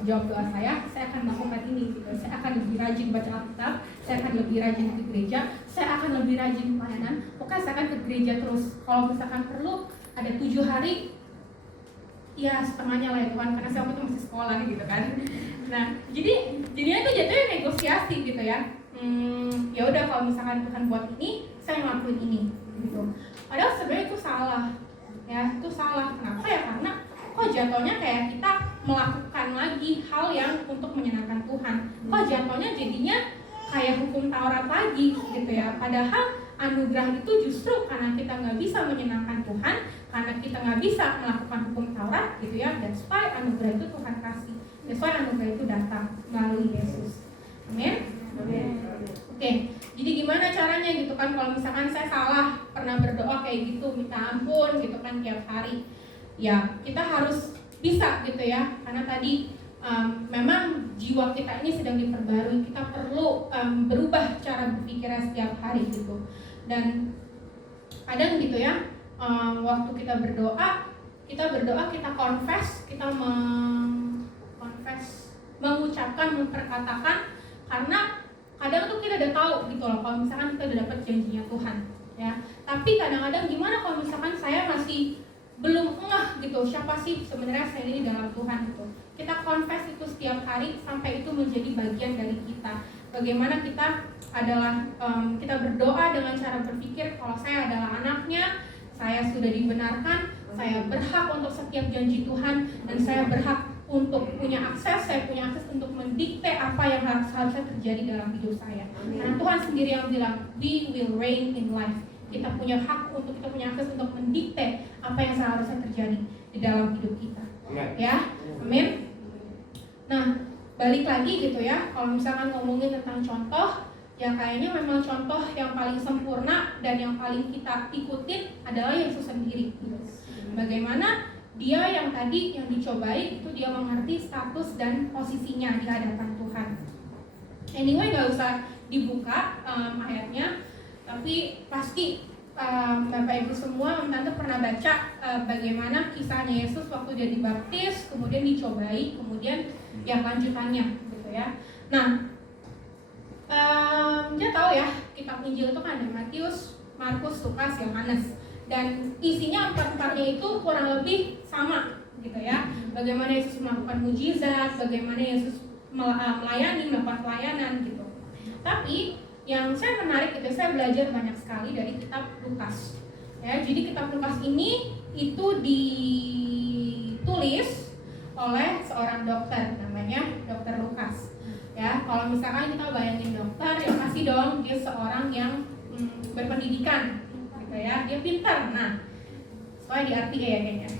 jawab doa saya akan melakukan ini gitu. Saya akan lebih rajin baca Alkitab, saya akan lebih rajin ke gereja, saya akan lebih rajin pelayanan. Pokoknya saya akan ke gereja terus. Kalau misalkan perlu ada 7 hari, ya setengahnya lah ya Tuhan, karena saya waktu itu masih sekolah gitu kan. Nah, jadinya itu jatuhnya negosiasi gitu ya. Ya udah, kalau misalkan Tuhan buat ini, saya ngelakuin ini gitu. Padahal sebenarnya itu salah. Ya, itu salah. Kenapa ya? Karena kok jatuhnya kayak kita melakukan lagi hal yang untuk menyenangkan Tuhan. Kok jatuhnya jadinya kayak hukum Taurat lagi gitu ya. Padahal anugerah itu justru karena kita nggak bisa menyenangkan Tuhan, karena kita nggak bisa melakukan hukum Taurat gitu ya. That's why anugerah itu Tuhan kasih. That's why anugerah itu datang melalui Yesus. Amin. Oke, jadi gimana caranya gitu kan, kalau misalkan saya salah, pernah berdoa kayak gitu, minta ampun gitu kan tiap hari. Ya, kita harus bisa gitu ya, karena tadi memang jiwa kita ini sedang diperbarui, kita perlu berubah cara berpikirnya setiap hari gitu. Dan kadang gitu ya, waktu kita berdoa, kita confess, kita mengucapkan, memperkatakan, karena kadang tuh kita udah tahu gitu loh, kalau misalkan kita udah dapat janjinya Tuhan ya. Tapi kadang-kadang gimana kalau misalkan saya masih belum ngeh gitu, siapa sih sebenarnya saya ini dalam Tuhan gitu. Kita confess itu setiap hari sampai itu menjadi bagian dari kita. Bagaimana kita adalah kita berdoa dengan cara berpikir kalau saya adalah anaknya, saya sudah dibenarkan, saya berhak untuk setiap janji Tuhan, dan saya berhak untuk punya akses, saya punya akses untuk mendikte apa yang harusnya terjadi dalam hidup saya. Karena Tuhan sendiri yang bilang, we will reign in life. Kita punya hak untuk, kita punya akses untuk mendikte apa yang seharusnya terjadi di dalam hidup kita. Ya, amin. Nah, balik lagi gitu ya, kalau misalkan ngomongin tentang contoh, ya kayaknya memang contoh yang paling sempurna dan yang paling kita ikutin adalah Yesus sendiri. Bagaimana dia yang tadi yang dicobai itu dia mengerti status dan posisinya di hadapan Tuhan. Anyway, nggak usah dibuka ayatnya, tapi pasti Bapak Ibu semua, Tante pernah baca bagaimana kisahnya Yesus waktu dia dibaptis, kemudian dicobai, kemudian yang lanjutannya gitu ya. Nah, dia tahu ya, kitab Injil itu kan ada Matius, Markus, Lukas, Yohanes, dan isinya empat-empatnya itu kurang lebih sama gitu ya. Bagaimana Yesus melakukan mujizat, bagaimana Yesus melayani, melakukan pelayanan gitu. Tapi yang saya menarik itu saya belajar banyak sekali dari kitab Lukas. Ya, jadi kitab Lukas ini itu ditulis oleh seorang dokter namanya Dokter Lukas. Ya, kalau misalkan kita bayangin dokter, ya pasti dong dia seorang yang berpendidikan, gitu ya, dia pintar. Nah, soalnya di RTA ya kayaknya.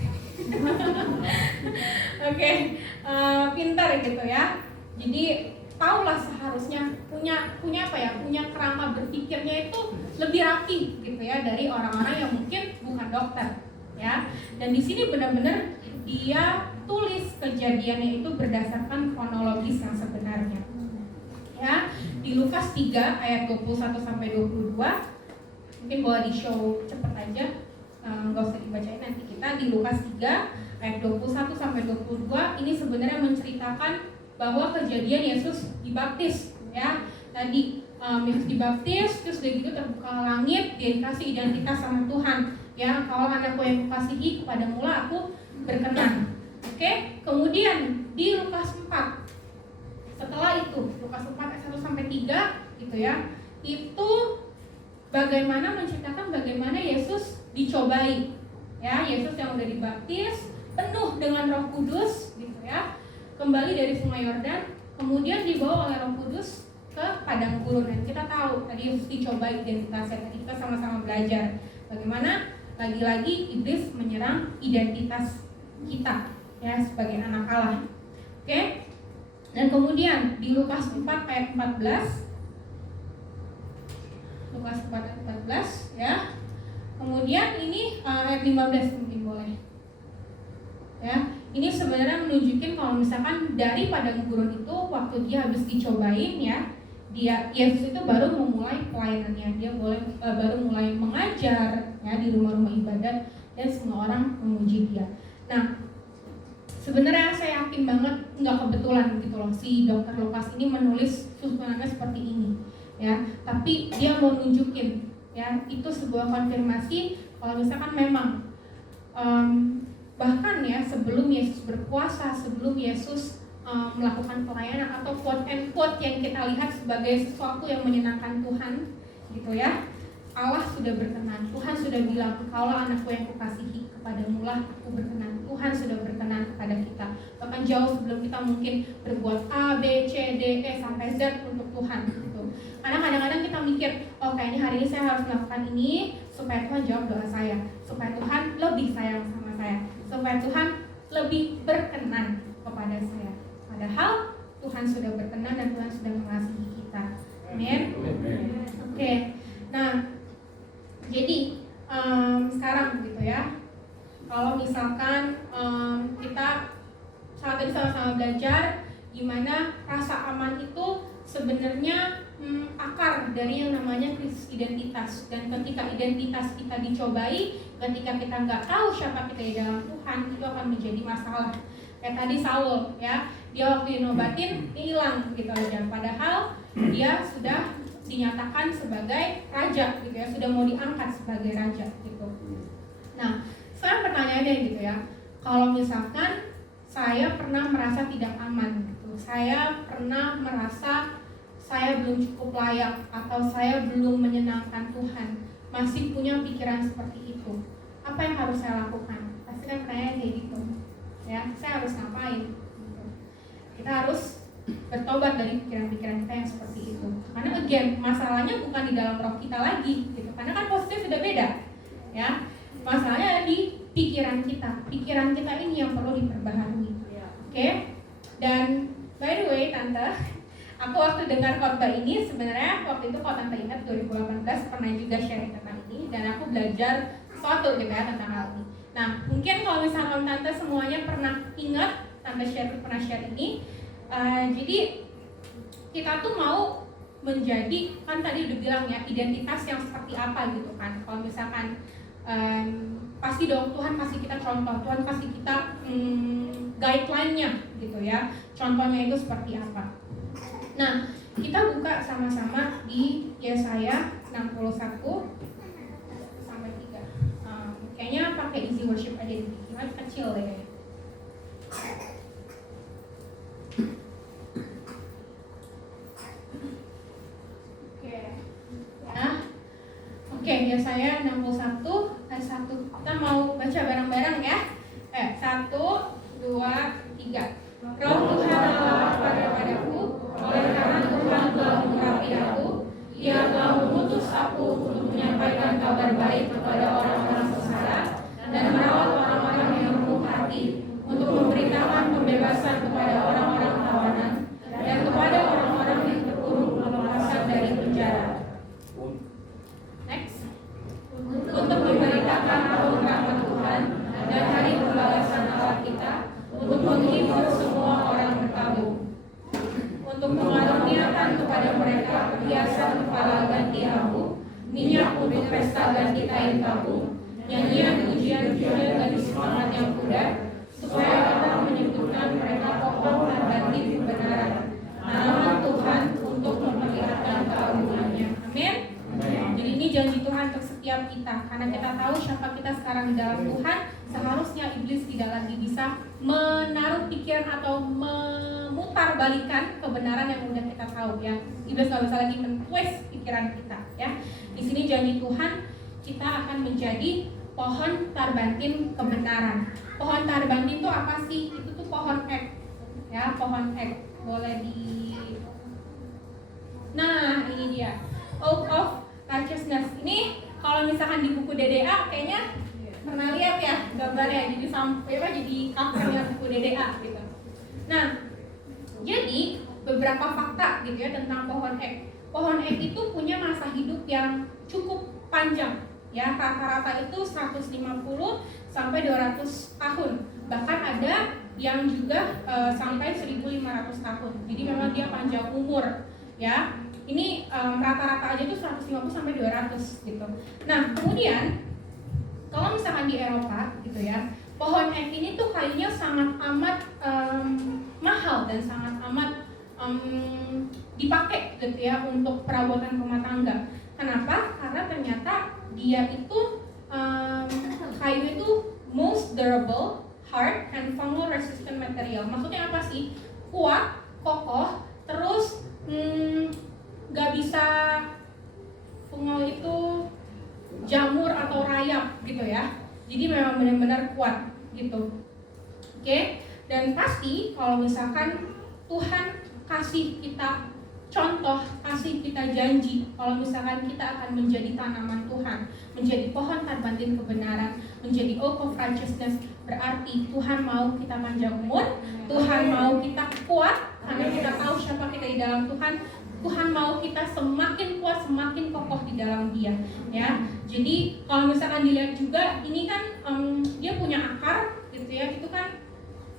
Oke, pintar gitu ya. Jadi tahulah seharusnya punya apa ya, punya kerangka berpikirnya itu lebih rapi gitu ya dari orang-orang yang mungkin bukan dokter ya. Dan di sini benar-benar dia tulis kejadiannya itu berdasarkan kronologis yang sebenarnya. Ya, di Lukas 3 ayat 21 sampai 22. Mungkin boleh di show cepet aja. Nggak usah dibacain nanti kita. Di Lukas 3 ayat 21 sampai 22 ini sebenarnya menceritakan bahwa kejadian Yesus dibaptis ya. Tadi Yesus dibaptis, terus dari itu terbuka langit, dia dikasih identitas sama Tuhan ya. Kalau anakku yang kukasihi, kepada mula aku berkenan. Oke, kemudian di Lukas 4 setelah itu, Lukas 4 ayat 1 sampai 3 gitu ya, itu bagaimana menceritakan bagaimana Yesus dicobai ya. Yesus yang udah dibaptis penuh dengan Roh Kudus gitu ya, kembali dari Sungai Yordan, kemudian dibawa oleh Roh Kudus ke padang gurun. Dan kita tahu tadi Yesus dicobai identitasnya. Tadi kita sama-sama belajar bagaimana lagi-lagi iblis menyerang identitas kita ya sebagai anak Allah. Oke? Dan kemudian di Lukas 4 ayat 14, Lukas 4 ayat 14 ya. Kemudian ini ayat 15 mungkin boleh. Ya, ini sebenarnya menunjukin kalau misalkan dari padang gurun itu waktu dia habis dicobain ya, Yesus itu baru memulai pelayanannya. Dia baru mulai mengajar ya di rumah-rumah ibadat dan semua orang memuji dia. Nah, sebenarnya saya yakin banget nggak kebetulan gitu loh si Dokter Lukas ini menulis susunannya seperti ini ya. Tapi dia mau nunjukin ya itu sebuah konfirmasi kalau misalkan memang bahkan ya sebelum Yesus berkuasa, sebelum Yesus melakukan pelayanan atau quote and quote yang kita lihat sebagai sesuatu yang menyenangkan Tuhan gitu ya, Allah sudah berkenan. Tuhan sudah bilang, "Kaulah anakku yang kukasihi, kepadamu lah aku berkenan." Tuhan sudah berkenan kepada kita. Bahkan jauh sebelum kita mungkin berbuat A, B, C, D, E sampai Z untuk Tuhan gitu. Karena kadang-kadang kita mikir, oh kayaknya hari ini saya harus melakukan ini supaya Tuhan jawab doa saya, supaya Tuhan lebih sayang sama saya, supaya Tuhan lebih berkenan kepada saya. Padahal Tuhan sudah berkenan dan Tuhan sudah mengasihi kita. Amin. Oke. Nah, jadi sekarang gitu ya, kalau misalkan kita saat tadi sama-sama belajar gimana rasa aman itu sebenarnya akar dari yang namanya krisis identitas. Dan ketika identitas kita dicobai, ketika kita nggak tahu siapa kita di dalam Tuhan, itu akan menjadi masalah. Kayak tadi Saul ya, dia waktu dinobatin hilang gitu aja, padahal dia sudah dinyatakan sebagai raja gitu ya, sudah mau diangkat sebagai raja gitu. Nah, sekarang pertanyaannya gitu ya, kalau misalkan saya pernah merasa tidak aman gitu, saya pernah merasa saya belum cukup layak atau saya belum menyenangkan Tuhan, masih punya pikiran seperti itu, apa yang harus saya lakukan? Pasti kan pertanyaan kayak gitu ya, saya harus ngapain gitu. Kita harus bertobat dari pikiran-pikiran kita yang seperti itu. Karena again, masalahnya bukan di dalam roh kita lagi gitu. Karena kan posisinya sudah beda. Ya. Masalahnya ada di pikiran kita. Pikiran kita ini yang perlu diperbaharui. Oke? Dan By the way, Tante, aku waktu dengar khotbah ini sebenarnya waktu itu kalau Tante ingat 2018 pernah juga sharing tentang ini dan aku belajar sesuatu gitu ya tentang hal ini. Nah, mungkin kalau misalkan Tante semuanya pernah ingat, Tante pernah share ini. Jadi kita tuh mau menjadi, kan tadi udah bilang ya, identitas yang seperti apa gitu kan. Kalau misalkan pasti dong Tuhan kasih kita contoh, Tuhan kasih kita guideline-nya gitu ya. Contohnya itu seperti apa. Nah, kita buka sama-sama di Yesaya 61 sampai 3. Kayaknya pakai easy worship aja di sini, kecil deh. Oke, Yesaya 61 ayat 1. Kita mau baca bareng-bareng ya. 1, 2, 3. Roh Tuhan Allah padaku, oleh karena Tuhan telah mengurapi aku. Ia telah mengutus aku untuk menyampaikan kabar baik kepada orang-orang sengsara dan merawat orang-orang yang lemah hati, untuk memberitakan pembebasan kepada orang-orang tawanan dan kepada orang-orang yang terkurung pelepasan dari penjara. Next. Untuk memberitakan tahun rahmat Tuhan dan hari pembalasan Allah kita, untuk menghibur semua orang berkabung, untuk mengaruniakan kepada mereka perhiasan kepala ganti abu, minyak untuk pesta ganti kain tabung, nyanyian pujian-pujian dari semangat yang pudar, supaya orang menyebutkan mereka kokoh dan ganti kebenaran, tanaman Tuhan untuk memperlihatkan keagungannya. Amin. Jadi ini janji Tuhan untuk setiap kita, karena kita tahu siapa kita sekarang di dalam Tuhan. Seharusnya iblis tidak lagi bisa menaruh pikiran atau memutarbalikkan kebenaran yang udah kita tahu ya. Iblis nggak bisa lagi men-twist pikiran kita ya. Di sini janji Tuhan kita akan menjadi pohon tarbantin kebenaran. Pohon tarbantin itu apa sih? Itu tuh pohon ek ya, pohon ek. Boleh di. Nah ini dia, oak of righteousness. Ini kalau misalkan di buku DDA kayaknya pernah lihat ya gambarnya, jadi jadi covernya buku DDA gitu. Nah, jadi beberapa fakta gitu ya tentang pohon ek. Pohon ek itu punya masa hidup yang cukup panjang ya, rata-rata itu 150 sampai 200 tahun. Bahkan ada yang juga sampai 1500 tahun. Jadi memang dia panjang umur ya. Ini rata-rata aja itu 150 sampai 200 gitu. Nah, kemudian kalau misalkan di Eropa gitu ya, pohon ek ini tuh kayunya sangat amat mahal dan sangat amat dipakai gitu ya untuk perabotan rumah tangga. Kenapa? Karena ternyata dia itu kayu itu most durable, hard, and fungal resistant material. Maksudnya apa sih? Kuat, kokoh, terus gak bisa fungal itu jamur atau rayap gitu ya. Jadi memang benar-benar kuat gitu. Oke? Dan pasti kalau misalkan Tuhan kasih kita contoh, kasih kita janji kalau misalkan kita akan menjadi tanaman Tuhan, menjadi pohon tarbantin kebenaran, menjadi oak of righteousness, berarti Tuhan mau kita panjang umur, Tuhan mau kita kuat karena kita tahu siapa kita di dalam Tuhan. Tuhan mau kita semakin kuat, semakin kokoh di dalam Dia, ya. Jadi kalau misalkan dilihat juga, ini kan dia punya akar, gitu ya, itu kan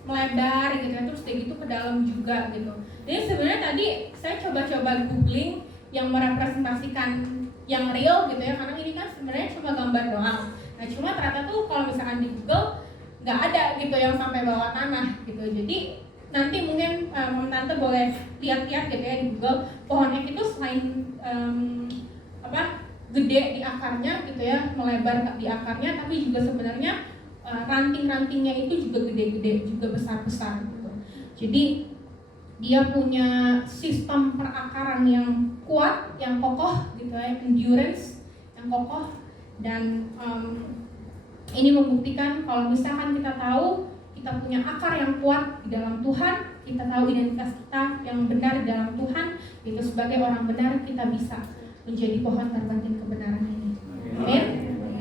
melebar, gitu ya, terus kayak gitu ke dalam juga, gitu. Jadi sebenarnya tadi saya coba-coba googling yang merepresentasikan yang real, gitu ya, karena ini kan sebenarnya cuma gambar doang. Nah cuma ternyata tuh kalau misalkan di Google nggak ada, gitu, yang sampai bawah tanah, gitu. Jadi nanti mungkin Tante boleh lihat-lihat gitu ya di Google, pohon ek itu selain gede di akarnya gitu ya, melebar di akarnya, tapi juga sebenarnya ranting-rantingnya itu juga gede-gede, juga besar-besar gitu. Jadi dia punya sistem perakaran yang kuat, yang kokoh gitu ya, endurance yang kokoh, dan ini membuktikan kalau misalkan kita tahu kita punya akar yang kuat di dalam Tuhan, kita tahu identitas kita yang benar di dalam Tuhan, itu sebagai orang benar kita bisa menjadi pohon tarbantin kebenaran ini. Amin.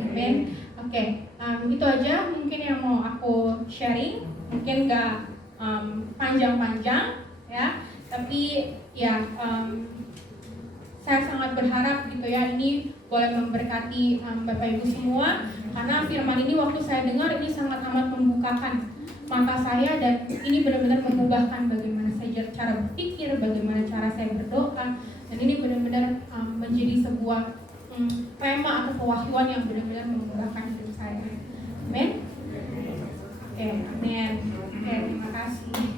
Amin. Oke, itu aja mungkin yang mau aku sharing. Mungkin nggak panjang-panjang, ya. Tapi ya saya sangat berharap gitu ya, ini boleh memberkati Bapak Ibu semua, karena firman ini waktu saya dengar ini sangat amat membukakan mata saya, dan ini benar-benar mengubahkan bagaimana saya cara berpikir, bagaimana cara saya berdoa, dan ini benar-benar menjadi sebuah tema atau pewahyuan yang benar-benar mengubahkan hidup saya. Amin. Oke, amin. Oke, terima kasih.